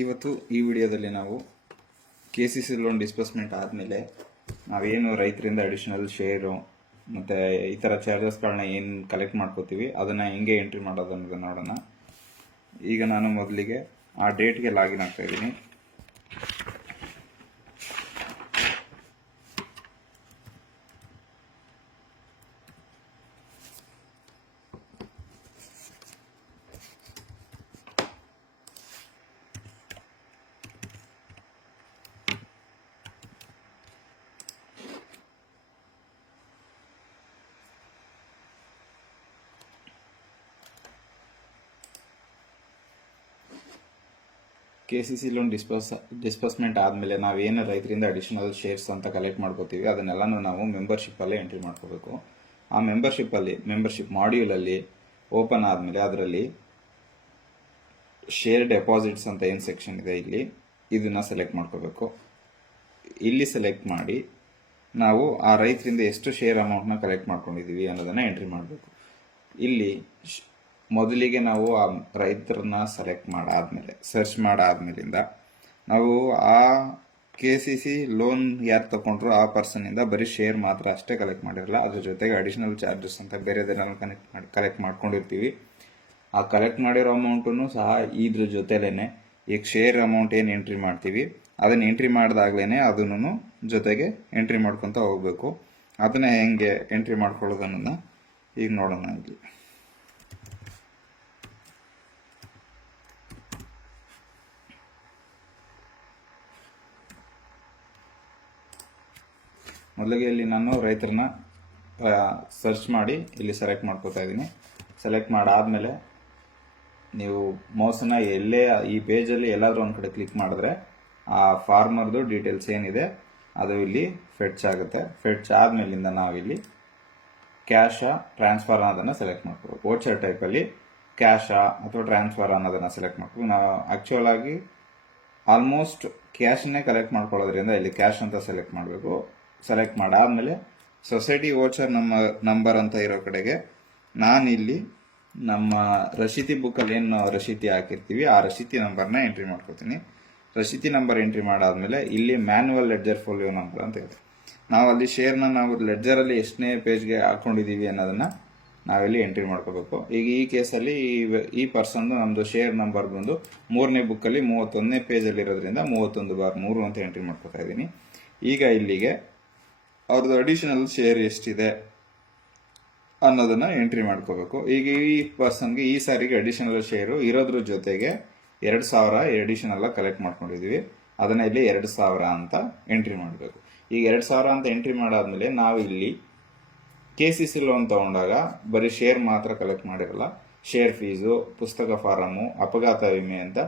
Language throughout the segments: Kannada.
ಇವತ್ತು ಈ ವಿಡಿಯೋದಲ್ಲಿ ನಾವು KCC ಲೋನ್ ಡಿಸ್ಬರ್ಸ್ಮೆಂಟ್ ಆದಮೇಲೆ ನಾವೇನು ರೈತರಿಂದ ಅಡಿಷನಲ್ ಶೇರು ಮತ್ತು ಈ ಥರ ಚಾರ್ಜಸ್ಗಳನ್ನ ಏನು ಕಲೆಕ್ಟ್ ಮಾಡ್ಕೋತೀವಿ ಅದನ್ನು ಹೆಂಗೆ ಎಂಟ್ರಿ ಮಾಡೋದು ಅನ್ನೋದನ್ನು ನೋಡೋಣ. ಈಗ ನಾನು ಮೊದಲಿಗೆ ಆ ಡೇಟ್ಗೆ ಲಾಗಿನ್ ಆಗ್ತಾ ಇದ್ದೀನಿ. KCC ಲೋನ್ ಡಿಸ್ಬರ್ಸ್ಮೆಂಟ್ ಆದಮೇಲೆ ನಾವೇನು ರೈತರಿಂದ ಅಡಿಷನಲ್ ಶೇರ್ಸ್ ಅಂತ ಕಲೆಕ್ಟ್ ಮಾಡ್ಕೋತೀವಿ ಅದನ್ನೆಲ್ಲನೂ ನಾವು ಮೆಂಬರ್ಶಿಪ್ಪಲ್ಲೇ ಎಂಟ್ರಿ ಮಾಡ್ಕೋಬೇಕು. ಆ ಮೆಂಬರ್ಶಿಪ್ ಮಾಡ್ಯೂಲಲ್ಲಿ ಓಪನ್ ಆದಮೇಲೆ ಅದರಲ್ಲಿ ಶೇರ್ ಡೆಪಾಸಿಟ್ಸ್ ಅಂತ ಏನು ಸೆಕ್ಷನ್ ಇದೆ ಇಲ್ಲಿ ಇದನ್ನು ಸೆಲೆಕ್ಟ್ ಮಾಡ್ಕೋಬೇಕು. ಇಲ್ಲಿ ಸೆಲೆಕ್ಟ್ ಮಾಡಿ ನಾವು ಆ ರೈತರಿಂದ ಎಷ್ಟು ಶೇರ್ ಅಮೌಂಟ್ನ ಕಲೆಕ್ಟ್ ಮಾಡ್ಕೊಂಡಿದ್ದೀವಿ ಅನ್ನೋದನ್ನು ಎಂಟ್ರಿ ಮಾಡಬೇಕು. ಇಲ್ಲಿ ಮೊದಲಿಗೆ ನಾವು ಆ ರೈತರನ್ನ ಸೆಲೆಕ್ಟ್ ಮಾಡಾದ್ಮೇಲೆ ಸರ್ಚ್ ಮಾಡಾದ್ಮೇಲಿಂದ ನಾವು ಆ KCC ಲೋನ್ ಯಾರು ತಗೊಂಡ್ರು ಆ ಪರ್ಸನ್ನಿಂದ ಬರೀ ಶೇರ್ ಮಾತ್ರ ಅಷ್ಟೇ ಕಲೆಕ್ಟ್ ಮಾಡಿರಲ್ಲ, ಅದ್ರ ಜೊತೆಗೆ ಅಡಿಷನಲ್ ಚಾರ್ಜಸ್ ಅಂತ ಬೇರೆದನ್ನೆಲ್ಲ ಕಲೆಕ್ಟ್ ಮಾಡ್ಕೊಂಡಿರ್ತೀವಿ. ಆ ಕಲೆಕ್ಟ್ ಮಾಡಿರೋ ಅಮೌಂಟನ್ನು ಸಹ ಇದ್ರ ಜೊತೆಲೇನೆ ಈಗ ಶೇರ್ ಅಮೌಂಟ್ ಏನು ಎಂಟ್ರಿ ಮಾಡ್ತೀವಿ ಅದನ್ನು ಎಂಟ್ರಿ ಮಾಡಿದಾಗ್ಲೇ ಅದನ್ನು ಜೊತೆಗೆ ಎಂಟ್ರಿ ಮಾಡ್ಕೊತ ಹೋಗ್ಬೇಕು. ಅದನ್ನ ಹೆಂಗೆ ಎಂಟ್ರಿ ಮಾಡ್ಕೊಳ್ಳೋದನ್ನ ಈಗ ನೋಡೋಣ. ಇಲ್ಲಿ ಮೊದಲಿಗೆ ಇಲ್ಲಿ ನಾನು ರೈತರನ್ನ ಸರ್ಚ್ ಮಾಡಿ ಇಲ್ಲಿ ಸೆಲೆಕ್ಟ್ ಮಾಡ್ಕೋತಾ ಇದ್ದೀನಿ. ಸೆಲೆಕ್ಟ್ ಮಾಡಾದ್ಮೇಲೆ ನೀವು ಮೌಸನ್ನ ಎಲ್ಲೇ ಈ ಪೇಜಲ್ಲಿ ಎಲ್ಲಾದರೂ ಒಂದು ಕಡೆ ಕ್ಲಿಕ್ ಮಾಡಿದ್ರೆ ಆ ಫಾರ್ಮರ್ದು ಡೀಟೇಲ್ಸ್ ಏನಿದೆ ಅದು ಇಲ್ಲಿ ಫೆಟ್ಚ್ ಆಗುತ್ತೆ. ಫೆಟ್ಚ್ ಆದ್ಮೇಲಿಂದ ನಾವಿಲ್ಲಿ ಕ್ಯಾಶಾ ಟ್ರಾನ್ಸ್ಫರ್ ಅನ್ನೋದನ್ನು ಸೆಲೆಕ್ಟ್ ಮಾಡ್ಕೋಬೇಕು. ವೋಚರ್ ಟೈಪಲ್ಲಿ ಕ್ಯಾಶಾ ಅಥವಾ ಟ್ರಾನ್ಸ್ಫರ್ ಅನ್ನೋದನ್ನು ಸೆಲೆಕ್ಟ್ ಮಾಡ್ಕೋಬೇಕು. ನಾವು ಆಕ್ಚುಯಲ್ ಆಗಿ ಆಲ್ಮೋಸ್ಟ್ ಕ್ಯಾಶನ್ನೇ ಕಲೆಕ್ಟ್ ಮಾಡ್ಕೊಳ್ಳೋದ್ರಿಂದ ಇಲ್ಲಿ ಕ್ಯಾಶ್ ಅಂತ ಸೆಲೆಕ್ಟ್ ಮಾಡಬೇಕು. ಸೆಲೆಕ್ಟ್ ಮಾಡಾದ್ಮೇಲೆ ಸೊಸೈಟಿ ವೋಚರ್ ನಂಬರ್ ಅಂತ ಇರೋ ಕಡೆಗೆ ನಾನಿಲ್ಲಿ ನಮ್ಮ ರಸೀತಿ ಬುಕ್ಕಲ್ಲಿ ಏನು ರಸೀತಿ ಹಾಕಿರ್ತೀವಿ ಆ ರಸೀತಿ ನಂಬರ್ನ ಎಂಟ್ರಿ ಮಾಡ್ಕೋತೀನಿ. ರಸೀತಿ ನಂಬರ್ ಎಂಟ್ರಿ ಮಾಡಾದ್ಮೇಲೆ ಇಲ್ಲಿ ಮ್ಯಾನ್ಯುವಲ್ ಲೆಡ್ಜರ್ ಫೋಲಿಯೋ ನಂಬರ್ ಅಂತ ಇದೆ. ನಾವು ಅಲ್ಲಿ ಶೇರ್ನ ನಾವು ಲೆಡ್ಜರಲ್ಲಿ ಎಷ್ಟನೇ ಪೇಜ್ಗೆ ಹಾಕೊಂಡಿದ್ದೀವಿ ಅನ್ನೋದನ್ನ ನಾವಿಲ್ಲಿ ಎಂಟ್ರಿ ಮಾಡ್ಕೋಬೇಕು. ಈಗ ಈ ಕೇಸಲ್ಲಿ ಈ ಪರ್ಸನ್ ನಮ್ಮದು ಶೇರ್ ನಂಬರ್ ಬಂದು 3ನೇ ಬುಕ್ಕಲ್ಲಿ 31ನೇ ಪೇಜಲ್ಲಿ ಇರೋದ್ರಿಂದ 31/3 ಅಂತ ಎಂಟ್ರಿ ಮಾಡ್ಕೋತಾ ಇದ್ದೀನಿ. ಈಗ ಇಲ್ಲಿಗೆ ಅವ್ರದ್ದು ಅಡಿಷನಲ್ ಶೇರ್ ಎಷ್ಟಿದೆ ಅನ್ನೋದನ್ನ ಎಂಟ್ರಿ ಮಾಡ್ಕೋಬೇಕು. ಈಗ ಈ ಪರ್ಸನ್ಗೆ ಈ ಸಾರಿಗೆ ಅಡಿಷನಲ್ ಶೇರು ಇರೋದ್ರ ಜೊತೆಗೆ 2,000 ಅಡಿಷನಲ್ ಕಲೆಕ್ಟ್ ಮಾಡ್ಕೊಂಡಿದೀವಿ. ಅದನ್ನ ಇಲ್ಲಿ 2,000 ಅಂತ ಎಂಟ್ರಿ ಮಾಡಬೇಕು. ಈಗ 2,000 ಅಂತ ಎಂಟ್ರಿ ಮಾಡಾದ್ಮೇಲೆ ನಾವು ಇಲ್ಲಿ KCC ಲೋನ್ ತಗೊಂಡಾಗ ಬರೀ ಶೇರ್ ಮಾತ್ರ ಕಲೆಕ್ಟ್ ಮಾಡಿರಲ್ಲ, ಶೇರ್ ಫೀಸು, ಪುಸ್ತಕ ಫಾರಮು, ಅಪಘಾತ ವಿಮೆ ಅಂತ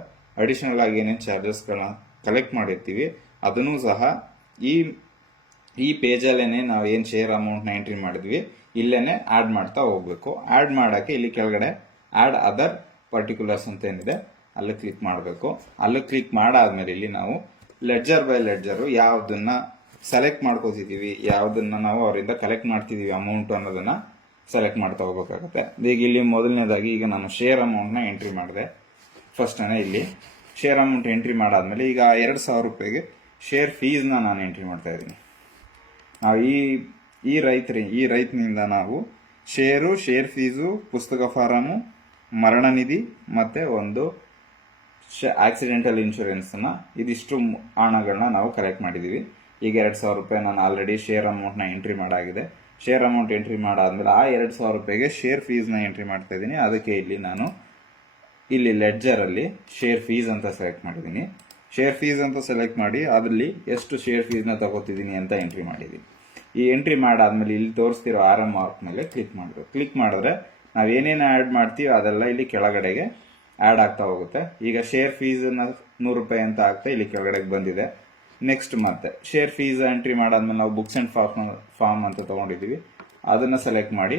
ಅಡಿಷನಲ್ ಆಗಿ ಏನೇನು ಚಾರ್ಜಸ್ಗಳನ್ನ ಕಲೆಕ್ಟ್ ಮಾಡಿರ್ತೀವಿ ಅದನ್ನೂ ಸಹ ಈ ಪೇಜಲ್ಲೇನೆ ನಾವು ಏನು ಶೇರ್ ಅಮೌಂಟ್ನ ಎಂಟ್ರಿ ಮಾಡಿದ್ವಿ ಇಲ್ಲೇನೆ ಆ್ಯಡ್ ಮಾಡ್ತಾ ಹೋಗ್ಬೇಕು. ಆ್ಯಡ್ ಮಾಡೋಕ್ಕೆ ಇಲ್ಲಿ ಕೆಳಗಡೆ ಆ್ಯಡ್ ಅದರ್ ಪರ್ಟಿಕ್ಯುಲರ್ಸ್ ಅಂತ ಏನಿದೆ ಅಲ್ಲಿ ಕ್ಲಿಕ್ ಮಾಡಬೇಕು. ಅಲ್ಲಿ ಕ್ಲಿಕ್ ಮಾಡಾದ್ಮೇಲೆ ಇಲ್ಲಿ ನಾವು ಲೆಡ್ಜರ್ ಬೈ ಲೆಡ್ಜರು ಯಾವುದನ್ನ ಸೆಲೆಕ್ಟ್ ಮಾಡ್ಕೋತಿದ್ದೀವಿ, ಯಾವುದನ್ನ ನಾವು ಅವರಿಂದ ಕಲೆಕ್ಟ್ ಮಾಡ್ತಿದ್ದೀವಿ ಅಮೌಂಟ್ ಅನ್ನೋದನ್ನ ಸೆಲೆಕ್ಟ್ ಮಾಡ್ತಾ ಹೋಗ್ಬೇಕಾಗತ್ತೆ. ಈಗ ಇಲ್ಲಿ ಮೊದಲನೇದಾಗಿ ಈಗ ನಾನು ಶೇರ್ ಅಮೌಂಟ್ನ ಎಂಟ್ರಿ ಮಾಡಿದೆ. ಫಸ್ಟನೇ ಇಲ್ಲಿ ಶೇರ್ ಅಮೌಂಟ್ ಎಂಟ್ರಿ ಮಾಡಾದ್ಮೇಲೆ ಈಗ 2,000 ರೂಪಾಯಿಗೆ ಶೇರ್ ಫೀಸ್ನ ನಾನು ಎಂಟ್ರಿ ಮಾಡ್ತಾ ಇದ್ದೀನಿ. ನಾವು ಈ ರೈತನಿಂದ ನಾವು ಶೇರ್ ಫೀಸು, ಪುಸ್ತಕ ಫಾರಮು, ಮರಣ ನಿಧಿ ಮತ್ತೆ ಒಂದು ಆಕ್ಸಿಡೆಂಟಲ್ ಇನ್ಶೂರೆನ್ಸ್ನ ಇದಿಷ್ಟು ಹಣಗಳನ್ನ ನಾವು ಕಲೆಕ್ಟ್ ಮಾಡಿದ್ದೀವಿ. ಈಗ 2,000 ರೂಪಾಯಿ ನಾನು ಆಲ್ರೆಡಿ ಶೇರ್ ಅಮೌಂಟ್ನ ಎಂಟ್ರಿ ಮಾಡಾಗಿದೆ. ಶೇರ್ ಅಮೌಂಟ್ ಎಂಟ್ರಿ ಮಾಡಾದ್ಮೇಲೆ ಆ 2,000 ರೂಪಾಯಿಗೆ ಶೇರ್ ಫೀಸ್ನ ಎಂಟ್ರಿ ಮಾಡ್ತಾ ಇದ್ದೀನಿ. ಅದಕ್ಕೆ ಇಲ್ಲಿ ಲೆಡ್ಜರಲ್ಲಿ ಶೇರ್ ಫೀಸ್ ಅಂತ ಸೆಲೆಕ್ಟ್ ಮಾಡಿದ್ದೀನಿ. ಶೇರ್ ಫೀಸ್ ಅಂತ ಸೆಲೆಕ್ಟ್ ಮಾಡಿ ಅದರಲ್ಲಿ ಎಷ್ಟು ಶೇರ್ ಫೀಸ್ನ ತಗೋತಿದ್ದೀನಿ ಅಂತ ಎಂಟ್ರಿ ಮಾಡಿದ್ದೀನಿ. ಈ ಎಂಟ್ರಿ ಮಾಡಾದ್ಮೇಲೆ ಇಲ್ಲಿ ತೋರಿಸ್ತಿರೋ ಆರೋ ಮಾರ್ಕ್ ಮೇಲೆ ಕ್ಲಿಕ್ ಮಾಡಬೇಕು. ಕ್ಲಿಕ್ ಮಾಡಿದ್ರೆ ನಾವೇನೇನು ಆ್ಯಡ್ ಮಾಡ್ತೀವಿ ಅದೆಲ್ಲ ಇಲ್ಲಿ ಕೆಳಗಡೆಗೆ ಆ್ಯಡ್ ಆಗ್ತಾ ಹೋಗುತ್ತೆ. ಈಗ ಶೇರ್ ಫೀಸನ್ನ 100 ರೂಪಾಯಿ ಅಂತ ಆಗ್ತಾ ಇಲ್ಲಿ ಕೆಳಗಡೆಗೆ ಬಂದಿದೆ. ನೆಕ್ಸ್ಟ್ ಮತ್ತೆ ಶೇರ್ ಫೀಸ್ ಎಂಟ್ರಿ ಮಾಡಾದ್ಮೇಲೆ ನಾವು ಬುಕ್ಸ್ ಅಂಡ್ ಫಾರ್ಮ್ ಅಂತ ತಗೊಂಡಿದ್ದೀವಿ ಅದನ್ನ ಸೆಲೆಕ್ಟ್ ಮಾಡಿ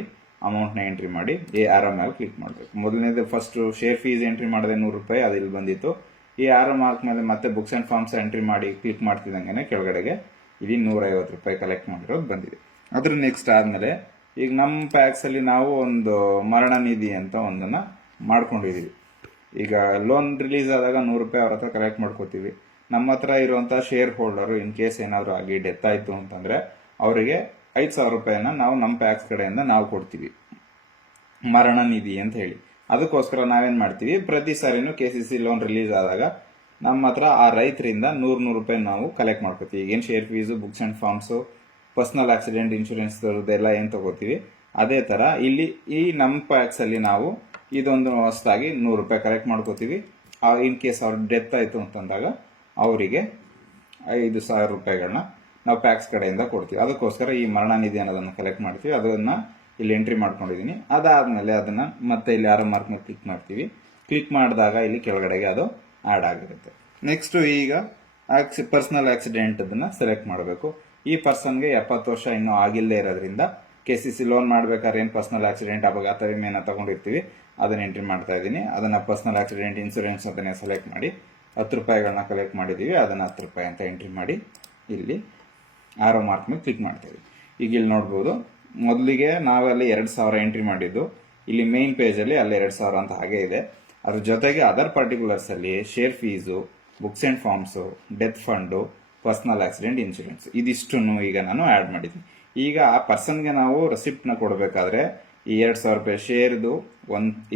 ಅಮೌಂಟ್ನ ಎಂಟ್ರಿ ಮಾಡಿ ಈ ಆರೋ ಮೇಲೆ ಕ್ಲಿಕ್ ಮಾಡಬೇಕು. ಮೊದಲನೇದು ಫಸ್ಟ್ ಶೇರ್ ಫೀಸ್ ಎಂಟ್ರಿ ಮಾಡಿದೆ 100 ರೂಪಾಯಿ, ಅದು ಇಲ್ಲಿ ಬಂದಿತ್ತು. ಈ ಆರೋ ಮಾರ್ಕ್ ಮೇಲೆ ಮತ್ತೆ ಬುಕ್ಸ್ ಅಂಡ್ ಫಾರ್ಮ್ಸ್ ಎಂಟ್ರಿ ಮಾಡಿ ಕ್ಲಿಕ್ ಮಾಡ್ತಿದ್ದಂಗೆ ಕೆಳಗಡೆಗೆ ಇಲ್ಲಿ 150 ರೂಪಾಯಿ ಕಲೆಕ್ಟ್ ಮಾಡಿರೋದು ಬಂದಿದೆ. ಅದ್ರ ನೆಕ್ಸ್ಟ್ ಆದ್ಮೇಲೆ ಈಗ ನಮ್ಮ ಪ್ಯಾಕ್ಸ್ ಅಲ್ಲಿ ನಾವು ಒಂದು ಮರಣ ನಿಧಿ ಅಂತ ಒಂದನ್ನ ಮಾಡ್ಕೊಂಡಿದೀವಿ. ಈಗ ಲೋನ್ ರಿಲೀಸ್ ಆದಾಗ 100 ರೂಪಾಯಿ ಅವ್ರ ಹತ್ರ ಕಲೆಕ್ಟ್ ಮಾಡ್ಕೋತೀವಿ. ನಮ್ಮ ಹತ್ರ ಇರುವಂಥ ಶೇರ್ ಹೋಲ್ಡರು ಇನ್ ಕೇಸ್ ಏನಾದರೂ ಆಗಿ ಡೆತ್ ಆಯಿತು ಅಂತಂದರೆ ಅವರಿಗೆ 5,000 ರೂಪಾಯಿನ ನಾವು ನಮ್ಮ ಪ್ಯಾಕ್ಸ್ ಕಡೆಯಿಂದ ನಾವು ಕೊಡ್ತೀವಿ, ಮರಣ ನಿಧಿ ಅಂತ ಹೇಳಿ. ಅದಕ್ಕೋಸ್ಕರ ನಾವೇನು ಮಾಡ್ತೀವಿ, ಪ್ರತಿ ಸಾರಿನೂ KCC ಲೋನ್ ರಿಲೀಸ್ ಆದಾಗ ನಮ್ಮ ಹತ್ರ ಆ ರೈತರಿಂದ 100 ರೂಪಾಯಿ ನಾವು ಕಲೆಕ್ಟ್ ಮಾಡ್ಕೋತೀವಿ. ಈಗೇನು share fees, books and forms, personal accident insurance ಎಲ್ಲ ಏನು ತಗೋತೀವಿ, ಅದೇ ಥರ ಇಲ್ಲಿ ಈ ನಮ್ಮ ಪ್ಯಾಕ್ಸಲ್ಲಿ ನಾವು ಇದೊಂದು ಹೊಸದಾಗಿ 100 ರೂಪಾಯಿ ಕಲೆಕ್ಟ್ ಮಾಡ್ಕೋತೀವಿ. ಇನ್ ಕೇಸ್ ಅವ್ರ ಡೆತ್ ಆಯಿತು ಅಂತಂದಾಗ ಅವರಿಗೆ 5,000 ರೂಪಾಯಿಗಳನ್ನ ನಾವು ಪ್ಯಾಕ್ಸ್ ಕಡೆಯಿಂದ ಕೊಡ್ತೀವಿ. ಅದಕ್ಕೋಸ್ಕರ ಈ ಮರಣ ನಿಧಿ ಅನ್ನೋದನ್ನು ಕಲೆಕ್ಟ್ ಮಾಡ್ತೀವಿ. ಅದನ್ನು ಇಲ್ಲಿ ಎಂಟ್ರಿ ಮಾಡ್ಕೊಂಡಿದ್ದೀನಿ. ಅದಾದಮೇಲೆ ಅದನ್ನು ಮತ್ತೆ ಇಲ್ಲಿ ಆರೋ ಮಾರ್ಕ್ ಮೇಲೆ ಕ್ಲಿಕ್ ಮಾಡ್ತೀವಿ. ಕ್ಲಿಕ್ ಮಾಡಿದಾಗ ಇಲ್ಲಿ ಕೆಳಗಡೆಗೆ ಅದು ಆ್ಯಡ್ ಆಗಿರುತ್ತೆ. ನೆಕ್ಸ್ಟು ಈಗ ಪರ್ಸನಲ್ ಆಕ್ಸಿಡೆಂಟ್ ಅದನ್ನು ಸೆಲೆಕ್ಟ್ ಮಾಡಬೇಕು. ಈ ಪರ್ಸನ್ಗೆ 70 ವರ್ಷ ಇನ್ನೂ ಆಗಿಲ್ಲದೆ ಇರೋದ್ರಿಂದ KCC ಲೋನ್ ಮಾಡ್ಬೇಕಾದ್ರೆ ಏನು ಪರ್ಸನಲ್ ಆಕ್ಸಿಡೆಂಟ್ ಅಪಘಾತ ವಿಮೆಯನ್ನು ತಗೊಂಡಿರ್ತೀವಿ ಅದನ್ನ ಎಂಟ್ರಿ ಮಾಡ್ತಾ ಇದ್ದೀನಿ. ಅದನ್ನು ಪರ್ಸನಲ್ ಆಕ್ಸಿಡೆಂಟ್ ಇನ್ಸೂರೆನ್ಸ್ ಅದನ್ನೇ ಸೆಲೆಕ್ಟ್ ಮಾಡಿ 10 ರೂಪಾಯಿಗಳನ್ನ ಕಲೆಕ್ಟ್ ಮಾಡಿದ್ದೀವಿ. ಅದನ್ನು 10 ರೂಪಾಯಿ ಅಂತ ಎಂಟ್ರಿ ಮಾಡಿ ಇಲ್ಲಿ ಆರೋ ಮಾರ್ಕ್ ಮೇಲೆ ಕ್ಲಿಕ್ ಮಾಡ್ತೀವಿ. ಈಗ ಇಲ್ಲಿ ನೋಡ್ಬೋದು, ಮೊದಲಿಗೆ ನಾವಲ್ಲಿ 2,000 ಎಂಟ್ರಿ ಮಾಡಿದ್ದು, ಇಲ್ಲಿ ಮೇನ್ ಪೇಜಲ್ಲಿ ಅಲ್ಲಿ 2,000 ಅಂತ ಹಾಗೆ ಇದೆ. ಅದ್ರ ಜೊತೆಗೆ ಅದರ್ ಪರ್ಟಿಕ್ಯುಲರ್ಸಲ್ಲಿ share fees, books and forms, death fund, personal accident insurance ಇದಿಷ್ಟನ್ನು ಈಗ ನಾನು ಆ್ಯಡ್ ಮಾಡಿದ್ದೀನಿ. ಈಗ ಆ ಪರ್ಸನ್ಗೆ ನಾವು ರೆಸಿಪ್ಟ್ನ ಕೊಡಬೇಕಾದ್ರೆ ಈ 2,000 ರೂಪಾಯಿ ಶೇರ್ದು